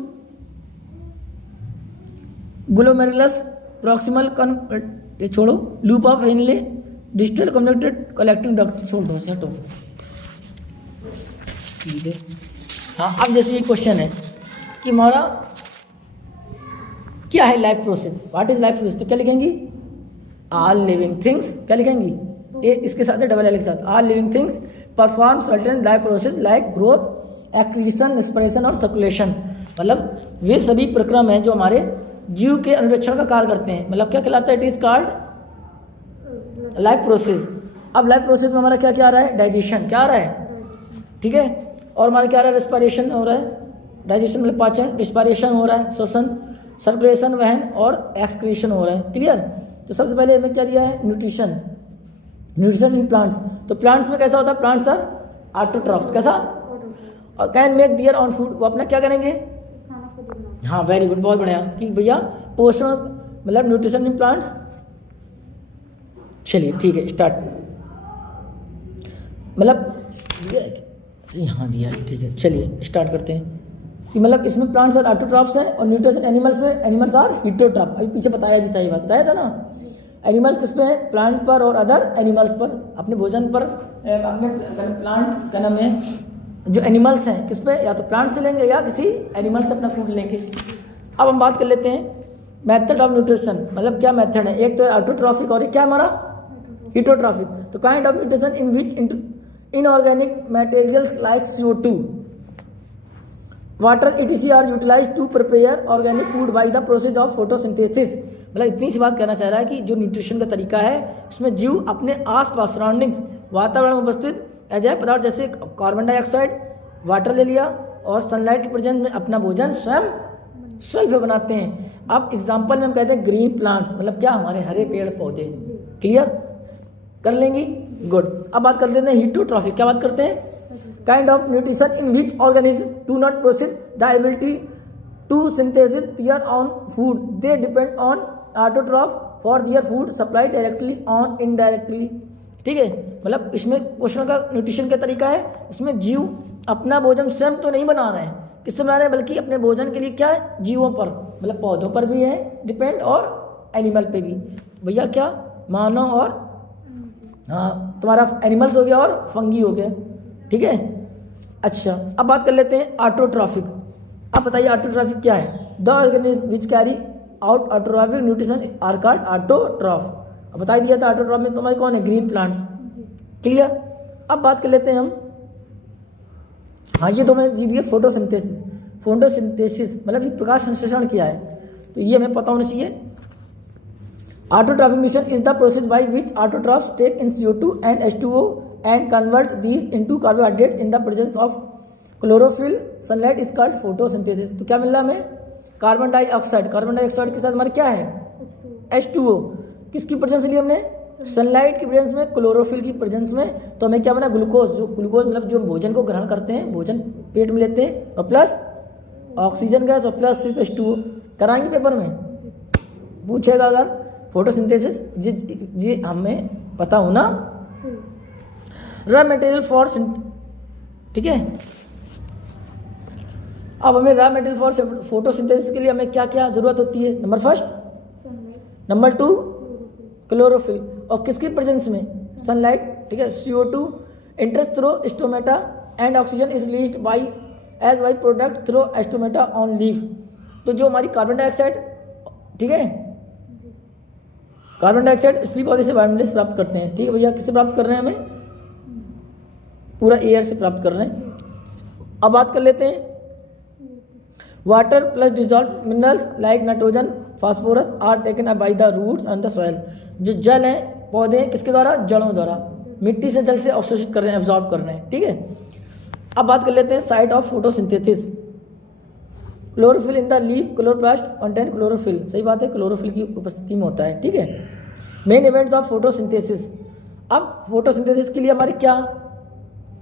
glomerulus proximal ये छोड़ो, loop of Henle, digital connected collecting duct, छोड़ दो, हटो, ठीक है। हाँ, अब जैसे ये क्वेश्चन है कि हमारा क्या है life process, what is life process, तो क्या लिखेंगी, ऑल लिविंग थिंग्स, क्या लिखेंगी, ये इसके साथ है, डबल एल के साथ, all living things perform certain life process like growth, excretion, respiration और सर्कुलेशन। मतलब वे सभी प्रक्रम हैं जो हमारे जीव के अनुरक्षण का कार्य करते हैं, मतलब क्या कहलाता है, it is called life process. अब लाइफ प्रोसेस में हमारा क्या क्या आ रहा है, डाइजेशन, क्या आ रहा है, ठीक है, और हमारा क्या आ रहा है, रेस्पिरेशन हो रहा है, डाइजेशन मतलब पाचन, रेस्पिरेशन हो रहा है, श्वसन, सर्कुलेशन वहन, और एक्सक्रीशन हो रहा है। क्लियर। तो सबसे पहले हमें क्या दिया है, न्यूट्रिशन, न्यूट्रिशन इन प्लांट्स, तो प्लांट्स में कैसा होता है, प्लांट्स आर ऑटोट्रॉफ्स, कैसा, और can make their own food, वो अपना क्या करेंगे, खाना खुद बनाना। हाँ वेरी गुड, बहुत बढ़िया कि भैया पोषण मतलब न्यूट्रिशन इन प्लांट्स। चलिए ठीक है स्टार्ट, मतलब यहाँ दिया है, ठीक है चलिए स्टार्ट करते हैं कि मतलब इसमें प्लांट्स आर ऑटोट्रॉफ्स हैं और न्यूट्रिशन एनिमल्स में, एनिमल्स आर हीटोट्रॉफ, अभी पीछे बताया भी था, ये बात बताया था ना। एनिमल्स किस पे है, प्लांट पर और अदर एनिमल्स पर, अपने भोजन पर, अपने प्लांट का नाम है, जो एनिमल्स हैं किस पे, या तो प्लांट से लेंगे या किसी एनिमल से अपना फूड लेंगे। अब हम बात कर लेते हैं मेथड ऑफ न्यूट्रिशन, मतलब क्या मेथड है, एक तो है ऑटोट्रॉफिक और एक क्या हमारा हीटोट्रॉफिक। तो kind of nutrition in which inorganic materials like CO2 water etc are utilize to prepare organic food by the process of photosynthesis. मतलब इतनी सी बात कहना चाह रहा है कि जो न्यूट्रिशन का तरीका है उसमें जीव अपने आसपास सराउंडिंग्स वातावरण में उपस्थित अजैव पदार्थ जैसे कार्बन डाइऑक्साइड, वाटर ले लिया और सनलाइट के प्रेजेंस में अपना भोजन स्वयं सेल्फ बनाते हैं। अब एग्जाम्पल में हम कहते हैं ग्रीन प्लांट्स, मतलब क्या, हमारे हरे पेड़ पौधे, क्लियर कर लेंगी, गुड। अब बात कर लेते हैं हीटोट्रॉफिक, क्या बात करते हैं, kind of nutrition in which organism do not process the ability to synthesis their own food, they depend on autotroph for their food supply directly on indirectly. ठीक है, मतलब इसमें पोषण का न्यूट्रिशन का तरीका है, इसमें जीव अपना भोजन स्वयं तो नहीं बना रहे हैं, किससे बना रहे हैं, बल्कि अपने भोजन के लिए क्या है, जीवों पर, मतलब पौधों पर भी है डिपेंड और एनिमल पे भी। भैया क्या, मानव और हाँ तुम्हारा एनिमल्स हो गया और फंगी हो गया, ठीक है। अच्छा अब बात कर लेते हैं ऑटोट्रॉफिक। अब बताइए ऑटोट्रॉफिक क्या है, the organism which carry out autotrophic nutrition are called autotroph. अब बता दिया था ऑटोट्रॉफ में तुम्हारे कौन है, ग्रीन प्लांट्स, क्लियर। अब बात कर लेते हैं हम, हाँ ये तो मैं जी दिया फोटोसिंथेसिस। फोटोसिंथेसिस मतलब ये प्रकाश संश्लेषण क्या है, तो ये हमें पता होना चाहिए। Autotrophic mission is the process by which autotrophs take in CO2 and H2O and convert these into carbohydrates in the presence of chlorophyll sunlight is called photosynthesis। तो क्या मिल रहा है हमें, कार्बन डाइऑक्साइड, कार्बन डाइऑक्साइड के साथ हमारे क्या है H2O, किसकी प्रेजेंस ली हमने, सनलाइट की प्रेजेंस में, क्लोरोफिल की प्रेजेंस में, तो हमें क्या बना, ग्लूकोज, जो ग्लूकोज मतलब जो भोजन को ग्रहण करते हैं, भोजन पेट में लेते हैं, और प्लस ऑक्सीजन गैस और प्लस H2O। कराएंगे पेपर में पूछेगा अगर फोटोसिंथेसिस, जी हमें पता होना। रॉ मटेरियल फॉर, ठीक है। अब हमें रॉ मटेरियल फॉर फोटोसिंथेसिस के लिए हमें क्या क्या जरूरत होती है, number first, number two chlorophyll, और किसकी प्रेजेंस में, सनलाइट, ठीक है। CO2 interest through stomata and oxygen is released by as by product through stomata on leaf. तो जो हमारी कार्बन डाइऑक्साइड, ठीक है, कार्बन डाइऑक्साइड इसलिए पौधे से बायोमोलिस प्राप्त करते हैं, ठीक है भैया, किससे प्राप्त कर रहे हैं, हमें पूरा एयर से प्राप्त कर रहे हैं। अब बात कर लेते हैं water plus dissolve minerals like nitrogen phosphorus are taken by the roots and the soil. जो जल है, पौधे किसके द्वारा, जड़ों द्वारा, मिट्टी से जल से अवशोषित कर रहे हैं, एब्जॉर्ब कर रहे हैं, ठीक है। अब बात कर लेते हैं site of photosynthesis. Chlorophyll in the leaf chloroplast contain chlorophyll, सही बात है, क्लोरोफिल की उपस्थिति में होता है, ठीक है। Main events of photosynthesis. अब फोटोसिंथेसिस के लिए हमारे क्या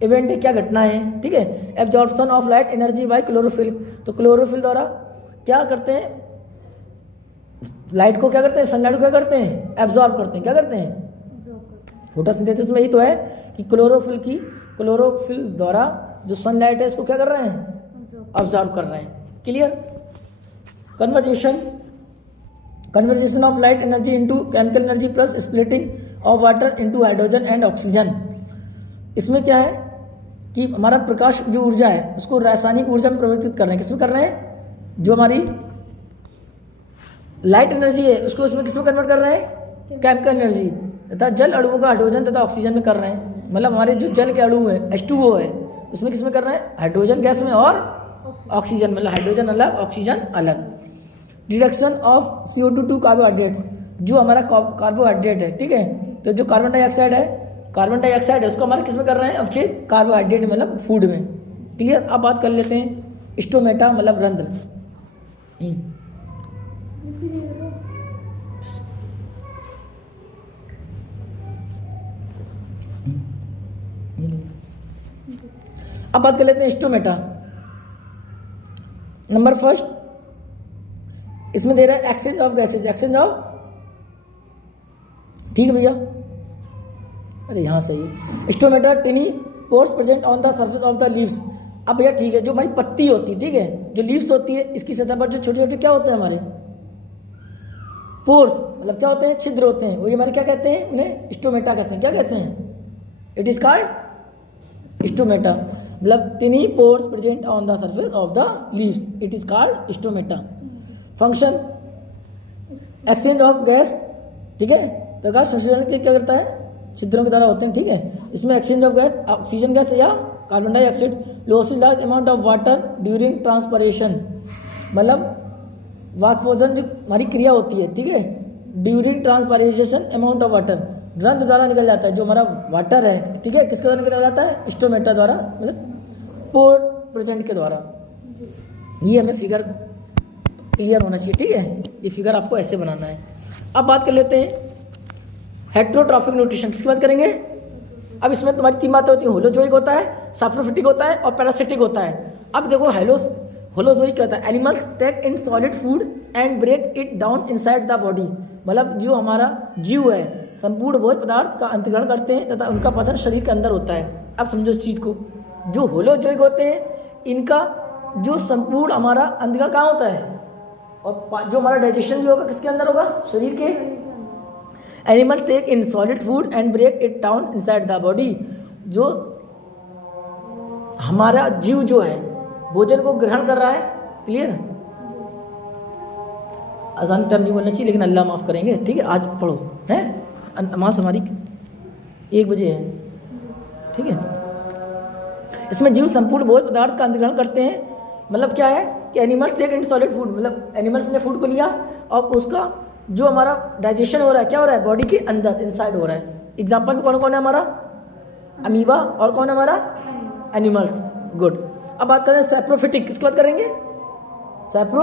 इवेंट है, क्या घटनाएं हैं, ठीक है। Absorption of light energy by chlorophyll, तो क्लोरोफिल द्वारा क्या करते हैं, लाइट को क्या करते हैं, सनलाइट को क्या करते हैं, एब्जॉर्ब करते हैं, क्या करते हैं। फोटोसिंथेसिस में ही तो है कि क्लोरोफिल द्वारा जो सनलाइट है इसको क्या कर रहे हैं, ऑब्जॉर्व कर रहे हैं, clear. Conversation of light energy into chemical energy plus splitting of water into hydrogen and oxygen. इसमें क्या है कि हमारा प्रकाश जो ऊर्जा है उसको रासायनिक ऊर्जा में परिवर्तित कर रहे हैं, किसमें कर रहे हैं, जो हमारी लाइट एनर्जी है उसको उसमें किसमें कन्वर्ट कर रहे हैं, केमिकल एनर्जी, तथा जल अणुओं का हाइड्रोजन तथा ऑक्सीजन में कर रहे हैं। मतलब हमारे जो जल के अणु है H2O है उसमें किसमें कर रहे हैं, हाइड्रोजन गैस में और ऑक्सीजन, मतलब हाइड्रोजन अलग ऑक्सीजन अलग। Reduction of CO2 to carbohydrates, जो हमारा कार्बोहाइड्रेट है, ठीक है, तो जो कार्बन डाइऑक्साइड है उसको हमारे किसमें कर रहे हैं, अवक्षेप कार्बोहाइड्रेट मतलब फूड में, क्लियर। अब बात कर लेते हैं स्टोमेटा मतलब रंध्र। अब बात कर लेते हैं स्टोमेटा। नंबर फर्स्ट इसमें दे रहा है exchange of gases, exchange of, ठीक है भैया, अरे यहाँ सही है। Stomata टिनी pores present on the surface of the leaves. अब भैया ठीक है, जो हमारी पत्ती होती है, ठीक है, जो लीव्स होती है, इसकी सतह पर जो छोटे छोटे क्या होते हैं हमारे पोर्स, मतलब क्या होते हैं, छिद्र होते हैं, वही हमारे क्या कहते हैं, उन्हें स्टोमेटा कहते हैं। क्या कहते हैं? It is called stomata. मतलब tiny pores present on the surface of the leaves, it is called stomata. Function exchange of gas, ठीक है, प्रकाश संश्लेषण के क्या करता है, छिद्रों के द्वारा होते हैं, ठीक है। इसमें exchange of gas oxygen gas या carbon dioxide, losses large amount of water during transpiration, मतलब वाष्पोषण जो हमारी क्रिया होती है, ठीक है, during transpiration amount of water, रंध्र द्वारा निकल जाता है जो हमारा वाटर है, ठीक है, किसके द्वारा निकल जाता है, स्टोमेटा द्वारा, मतलब पोर प्रेजेंट के द्वारा। ये हमें फिगर क्लियर होना चाहिए, ठीक है, ये फिगर आपको ऐसे बनाना है। अब बात कर लेते हैं हेट्रोट्रॉफिक न्यूट्रिशन, किसकी बात करेंगे। अब इसमें तुम्हारी तीन बातें होती हैं, होलोजोइक होता है, सैप्रोफिटिक होता है और पैरासिटिक होता है। अब देखो होलोजोइक क्या होता है, animals take in solid food and break it down inside the body, मतलब जो हमारा जीव है संपूर्ण भोज्य पदार्थ का अंतग्रहण करते हैं तथा उनका पचन शरीर के अंदर होता है। अब समझो इस चीज़ को, जो होलोजोइक होते हैं इनका जो संपूर्ण हमारा अंतग्रहण कहाँ होता है, और जो हमारा डाइजेशन भी होगा किसके अंदर होगा, शरीर के। Animal take in solid food and break it down inside the body, जो हमारा जीव जो है भोजन को ग्रहण कर रहा है, क्लियर। आसान टाइम नहीं बोलना चाहिए लेकिन अल्लाह माफ़ करेंगे, ठीक है। आज पढ़ो है, नमाज हमारी 1 बजे है, ठीक है। इसमें जीव संपूर्ण भोज्य पदार्थ का अंतग्रहण करते हैं, मतलब क्या है कि animals take in solid food, मतलब एनिमल्स ने फूड को लिया और उसका जो हमारा डाइजेशन हो रहा है क्या हो रहा है, बॉडी के अंदर इनसाइड हो रहा है। एग्जाम्पल में कौन कौन है हमारा, अमीबा, और कौन है हमारा, एनिमल्स, गुड। अब बात करें सैप्रोफिटिक, किसकी बात करेंगे, सैप्रो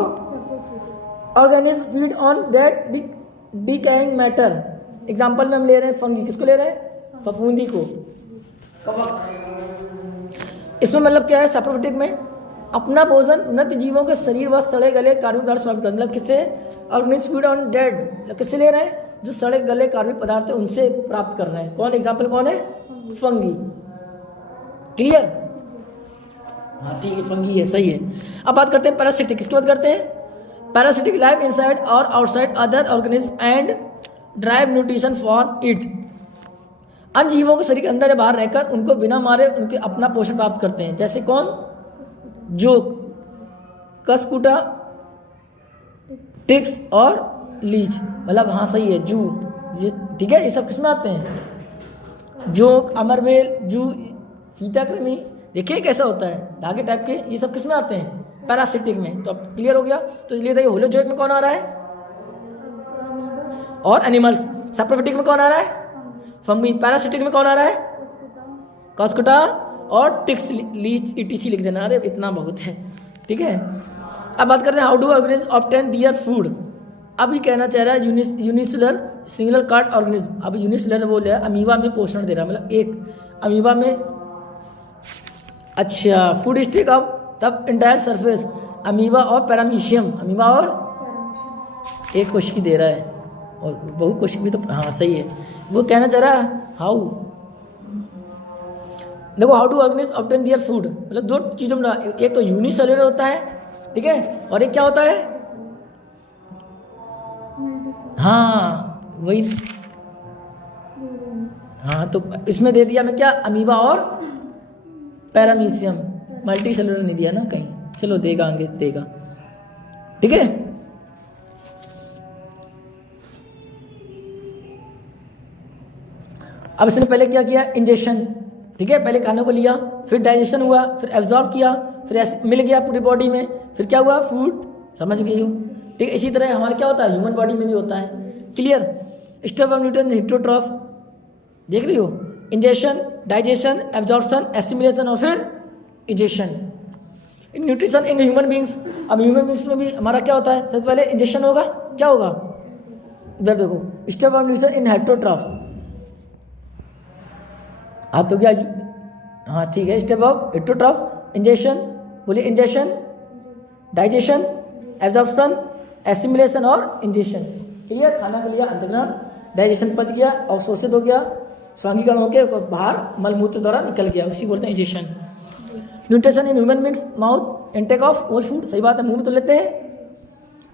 organism feed on that decaying matter. Example में हम ले रहे हैं फंगी, किसको ले रहे हैं, फफूंदी को, कवक। इसमें मतलब क्या है, सैप्रोफिटिक में अपना भोजन उन्नत जीवों के शरीर व सड़े गले कार्बनिक पदार्थ प्राप्त करते, मतलब किससे, ऑर्गेनिज्म फीड ऑन डेड, किससे ले रहे हैं, जो सड़े गले कार्बनिक पदार्थ है उनसे प्राप्त कर रहे हैं। कौन, एग्जाम्पल कौन है, फंगी, क्लियर, हाँ ठीक है, फंगी है, सही है। अब बात करते हैं पैरासिटिक, किसकी बात करते हैं, पैरासिटिक लाइव इनसाइड और outside other organism and drive nutrition for it, अन्य जीवों के शरीर के अंदर या बाहर रहकर उनको बिना मारे उनके अपना पोषण प्राप्त करते हैं। जैसे कौन, जोक, कसकुटा, टिक्स और लीच, मतलब हाँ सही है, जू, ये ठीक है, ये सब किसमें आते हैं, जोक, अमरबेल, जू, फीताकृमि, देखिए कैसा होता है, धागे टाइप के, ये सब किसमें आते हैं, पैरासिटिक में। तो अब क्लियर हो गया। तो इसलिए देखिए होलोजोइक में कौन आ रहा है, और एनिमल्स, सैप्रोफिटिक में कौन आ रहा है, फंगी, पैरासिटिक में कौन आ रहा है, कस्कुटा और टिक्स, लीच, ईटीसी लिख देना, अरे इतना बहुत है, ठीक है। अब बात करते हैं how do organism obtain their food. अब ये कहना चाह रहा है यूनिसेलुलर सिंगल कार्ड ऑर्गेनिज्म। अब यूनिसेलुलर बोल रहा है, अमीबा में पोषण दे रहा है, मतलब एक अमीबा में, अच्छा, फूड स्टिक ऑफ तब इंटायर सरफेस, अमीबा और पैरामीशियम, अमीबा और एक कोशिकी दे रहा है, और बहु कोशिकी भी तो, हाँ सही है। वो कहना चाह रहा है हाउ, देखो how do organism obtain their food, मतलब 2 चीज़ों में, एक तो यूनिसेलुलर होता है, ठीक है, और एक क्या होता है, हाँ वही, हाँ तो इसमें दे दिया मैं क्या, अमीबा और पैरामीशियम, मल्टी सेलुलर नहीं दिया ना कहीं, चलो देगा आगे देगा, ठीक है। अब इसने पहले क्या किया, इंजेक्शन, ठीक है, पहले खाने को लिया, फिर डाइजेशन हुआ, फिर एब्जॉर्ब किया, फिर मिल गया पूरी बॉडी में, फिर क्या हुआ, फूड, समझ गई हो, ठीक है। इसी तरह हमारा क्या होता है, ह्यूमन बॉडी में भी होता है, क्लियर। स्टेप ऑफ न्यूटन हिट्रोट्रॉफ, देख रही हो, इंजेक्शन, डाइजेशन, एब्जॉर्प्शन, एसिमिलेशन और फिर ejection. Nutrition in human beings, अब ह्यूमन बींग्स में भी हमारा क्या होता है, सबसे पहले इंजेक्शन होगा, क्या होगा, इधर देखो, step of nutrition in heterotroph, हाँ तो क्या, हाँ ठीक है, स्टेप ऑफ हिटोट्रॉफ, इंजेक्शन, बोलिए इंजेक्शन, डाइजेशन, एब्जॉर्प्शन, एसिमिलेशन और इंजेक्शन। क्लियर, खाना खा लिया, अंतर्ग्रहण, डाइजेशन पच गया, अवशोषित हो गया, स्वांगीकरण होकर बाहर मलमूत्र द्वारा निकल गया, उसी बोलते हैं injection. Nutrition in human means mouth intake of ओल फूड, सही बात है, मुंह में तो लेते हैं,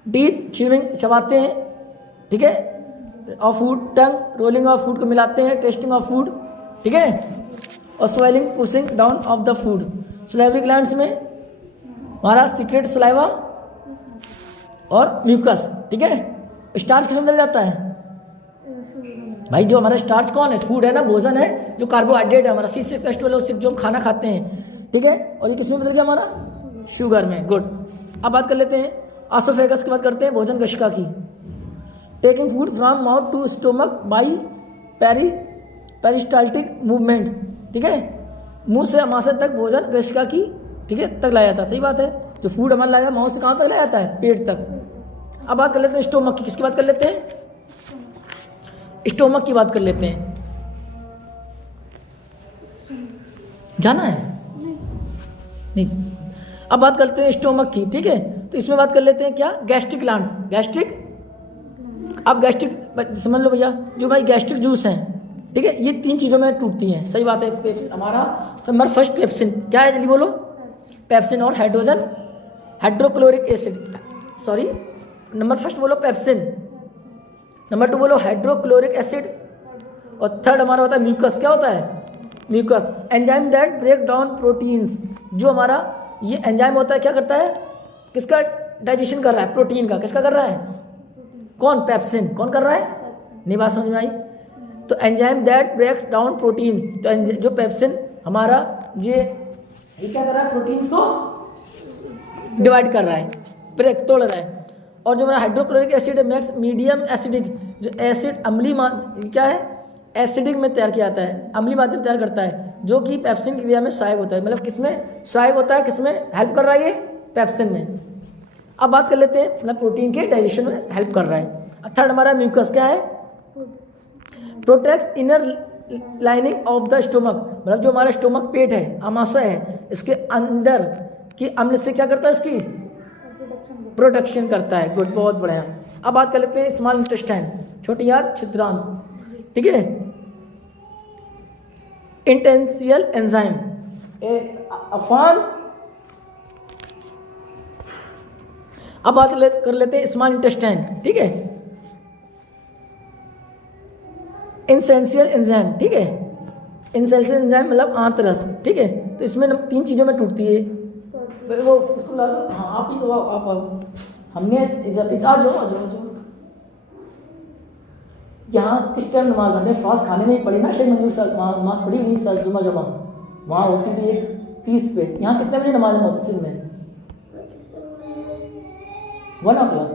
टीथ च्यूइंग चबाते हैं, ठीक है, of food, tongue rolling of food को मिलाते हैं, टेस्टिंग ऑफ फूड, ठीक है, और swelling pushing down of the food. Salivary glands में हमारा सीक्रेट सलाइवा और म्यूकस, ठीक है। स्टार्च किसमें बदल जाता है भाई, जो हमारा स्टार्च कौन है, फूड है ना, भोजन है, जो कार्बोहाइड्रेट है हमारा C6H12O6 जो हम खाना खाते हैं, ठीक है, और ये किसमें बदल गया हमारा, शुगर में। गुड, अब बात कर लेते हैं आसोफेगस की, बात करते हैं भोजन कशिका की। Taking food from mouth to stomach by peristaltic movements, ठीक है, मुंह से अमाशय तक भोजन कशिका की, ठीक है, तक लाया जाता है, सही बात है, जो फूड हमारा लाया माउथ से कहाँ तक लाया जाता है, पेट तक। अब बात कर लेते हैं स्टोमक की, किसकी बात कर लेते हैं, स्टोमक की बात कर लेते हैं। जाना है नहीं, अब बात करते हैं स्टोमक की, ठीक है, तो इसमें बात कर लेते हैं क्या, गैस्ट्रिक ग्लैंड्स, गैस्ट्रिक, अब गैस्ट्रिक समझ लो भैया, जो भाई गैस्ट्रिक जूस हैं, ठीक है, ये 3 चीज़ों में टूटती हैं, सही बात है। हमारा नंबर फर्स्ट पेप्सिन, क्या है जल्दी बोलो, पेप्सिन और hydrochloric acid, sorry number first बोलो पेप्सिन, नंबर 2 बोलो हाइड्रोक्लोरिक एसिड, और थर्ड हमारा होता है म्यूकस, क्या होता है, mucus, enzyme that break down proteins, जो हमारा ये एंजाइम होता है क्या करता है, किसका डाइजेशन कर रहा है, प्रोटीन का, किसका कर रहा है, कौन, पेप्सिन, कौन कर रहा है, नहीं बात समझ में आई, तो enzyme that breaks down protein, तो जो पेप्सिन हमारा ये क्या कर रहा है, प्रोटीन्स को डिवाइड कर रहा है, ब्रेक तोड़ रहा है। और जो हमारा hydrochloric acid max medium acidic, जो एसिड अम्लीय क्या है, एसिडिक में तैयार किया जाता है, अम्लीय मात्रा में तैयार करता है, जो कि पेप्सिन की क्रिया में सहायक होता है, मतलब किसमें सहायक होता है, किसमें हेल्प कर रहा है, ये पेप्सिन में। अब बात कर लेते हैं, मतलब प्रोटीन के डाइजेशन में हेल्प कर रहा है। थर्ड हमारा म्यूकस क्या है, protects inner lining of the stomach, मतलब जो हमारा स्टोमक पेट है, आमाशय है, इसके अंदर की अम्ल से क्या करता है, इसकी प्रोटेक्शन करता है। गुड, बहुत बढ़िया। अब बात कर लेते हैं स्मॉल इंटेस्टाइन, छोटी आंत, छिद्रांत, ठीक है, इंटेंशियल एंजाइम, अफान। अब बात कर लेते हैं स्मॉल इंटेस्टाइन, ठीक है, इंसेंशियल एंजाइम, ठीक है, इंसेंशियल एंजाइम मतलब आंतरस, ठीक है, तो इसमें 3 चीज़ों में टूटती है, वो उसको ला दो, हाँ आप ही तो आप आओ, हमने इधर आ जाओ यहाँ किस टाइम नमाज, हमें फास्ट खाने में ही पड़ी ना, शेख मंजूर सर वहाँ नमाज पढ़ी नहीं सर, जुमा जमा वहाँ होती थी 1:30 पे, यहाँ कितने बजे नमाज है मुहतसिब में, 1 o'clock,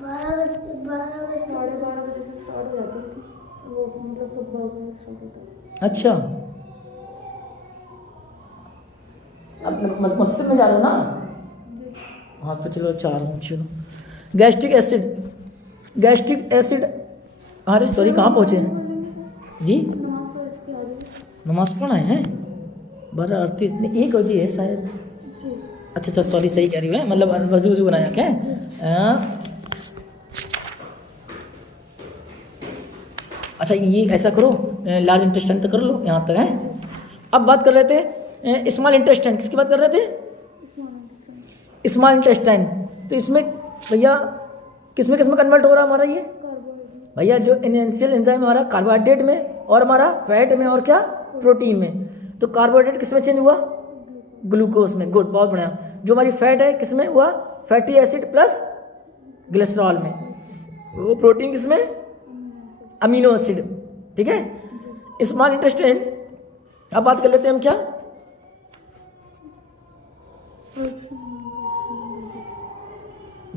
12 बजे 12:30 बजे से स्टार्ट हो जाती थी वो, मतलब खुतबा स्टार्ट होता है। अच्छा, अब मुहतसिब में जा रहे हो ना, हाँ तो चलो 4 चलो। गैस्ट्रिक एसिड, अरे सॉरी कहाँ पहुँचे जी, नमाज पढ़ा है 12:38 नहीं, 1 बजे है शायद, अच्छा सॉरी सही कह रही हूँ, मतलब वजू बनाया क्या, अच्छा ये ऐसा करो, लार्ज इंटेस्टाइन तक कर लो, यहाँ तक है। अब बात कर रहे थे स्मॉल इंटेस्टाइन, किसकी बात कर रहे थे, स्मॉल इंटेस्टाइन, तो इसमें भैया किसमें कन्वर्ट हो रहा है हमारा ये भैया, जो इनेंशियल एंजाइम हमारा कार्बोहाइड्रेट में और हमारा फैट में और क्या प्रोटीन में, तो कार्बोहाइड्रेट किसमें चेंज हुआ, ग्लूकोज में। गुड, बहुत बढ़िया। जो हमारी फैट है किसमें हुआ, फैटी एसिड प्लस ग्लिसरॉल में, वो प्रोटीन किसमें, अमीनो एसिड, ठीक है, स्मॉल इंटेस्टाइन। अब बात कर लेते हैं हम क्या,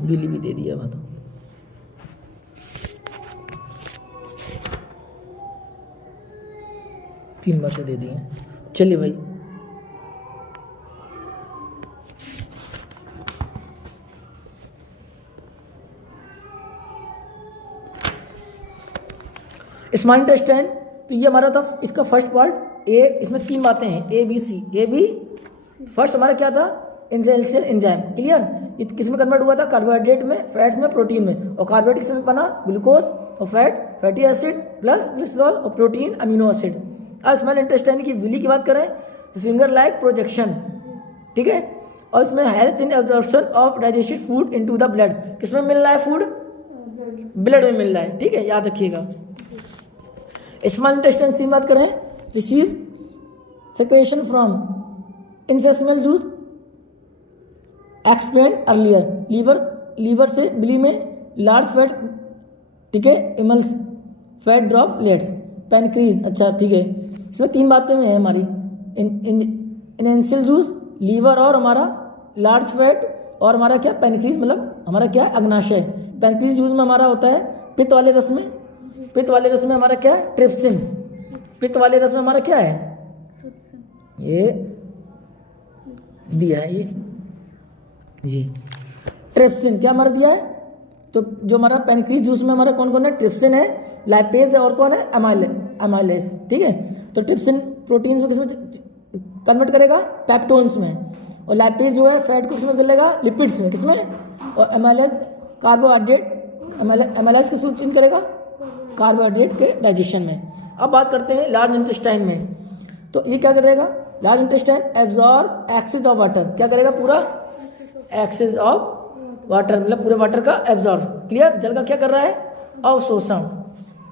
बिली भी दे दिया बात, तीन बातें दे दी हैं, चलिए भाई। स्मॉल इंटेस्टाइन तो ये हमारा था इसका फर्स्ट पार्ट ए। इसमें 3 बातें हैं A B C. A B first हमारा क्या था, एसेंशियल एंजाइम, क्लियर। ये किस में कन्वर्ट हुआ था, कार्बोहाइड्रेट में, फैट्स में, प्रोटीन में। और कार्बोहाइड्रेट किस में बना, ग्लूकोज और fat, fatty acid plus glycerol और प्रोटीन अमीनो एसिड। अब स्मॉल इंटेस्टाइन की विली की बात करें तो फिंगर लाइक प्रोजेक्शन, ठीक है। और इसमें help in absorption of digested food into the blood. किसमें मिल रहा है फूड, ब्लड में मिल रहा है, ठीक है, याद रखिएगा। स्मॉल इंटेस्टाइन की बात करें, रिसीव सेक्रेशन फ्रॉम इंसेस्मल जूस एक्सप्लेन अर्लियर। लीवर से बिली में लार्ज फैट, ठीक है, इमल्स फैट ड्रॉप लेट्स पैनक्रीज, अच्छा ठीक है। इसमें 3 बातें में है हमारी, इनेंशियल जूस, लीवर और हमारा लार्ज फैट और हमारा क्या पैनक्रीज, मतलब हमारा क्या अग्नाशय। पैनक्रीज जूस में हमारा होता है पित्त वाले रस में, पित्त वाले रस में हमारा क्या है ट्रिप्सिन। पित्त वाले रस में हमारा क्या है, ये दिया है ये ट्रिप्सिन, क्या हमारा दिया है। तो जो हमारा पैनक्रीज जूस में हमारा कौन कौन है, ट्रिप्सिन है, लाइपेज है और कौन है, अमाइलेज, ठीक है। तो ट्रिप्सिन प्रोटीन्स में किसमें कन्वर्ट करेगा, पेप्टोन्स में। और लाइपेज जो है फैट को किसमें बदलेगा, लिपिड्स में, किसमें। और अमाइलेज कार्बोहाइड्रेट, अमाइलेज किसको चेंज करेगा, कार्बोहाइड्रेट के डाइजेशन में। अब बात करते हैं लार्ज इंटेस्टाइन में। तो ये क्या करेगा, large intestine absorb excess of water, क्या करेगा, पूरा एक्सेस ऑफ वाटर, मतलब पूरे वाटर का एब्जॉर्ब, क्लियर। जल का क्या कर रहा है, अवशोषण।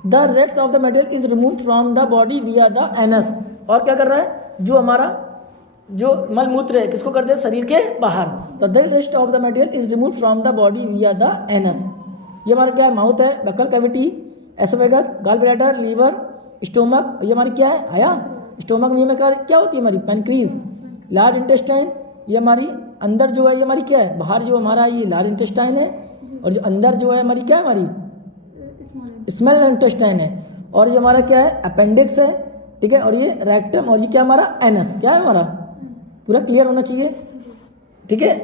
The rest of the material is remove from the body via the anus. और क्या कर रहा है, जो हमारा जो मलमूत्र है किसको कर दे, शरीर के बाहर। तो the rest of the material is remove from the body via the anus. ये हमारा क्या है, माउथ है, buccal cavity, oesophagus, gall bladder, liver, stomach. ये हमारी क्या है, हया। स्टोमक में क्या होती है हमारी, पैनक्रीज। लार्ज इंटेस्टाइन ये हमारी अंदर जो है, ये हमारी क्या है, बाहर जो हमारा ये लार्ज इंटेस्टाइन है। और जो अंदर जो है हमारी क्या है, हमारी स्मॉल इंटेस्टाइन है। और ये हमारा क्या है, अपेंडिक्स है, ठीक है। और ये रेक्टम, और ये क्या हमारा एनस, क्या है हमारा, पूरा क्लियर होना चाहिए, ठीक है।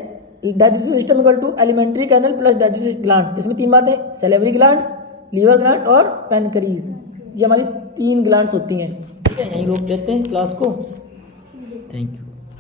Digestive system equal to alimentary canal plus digestive gland. इसमें 3 बातें, सेलेवरी ग्लैंड्स, लीवर ग्लैंड और पैनक्रीज। ये हमारी 3 ग्लैंड्स होती हैं, ठीक है। यहीं रोक देते हैं क्लास को, थैंक यू।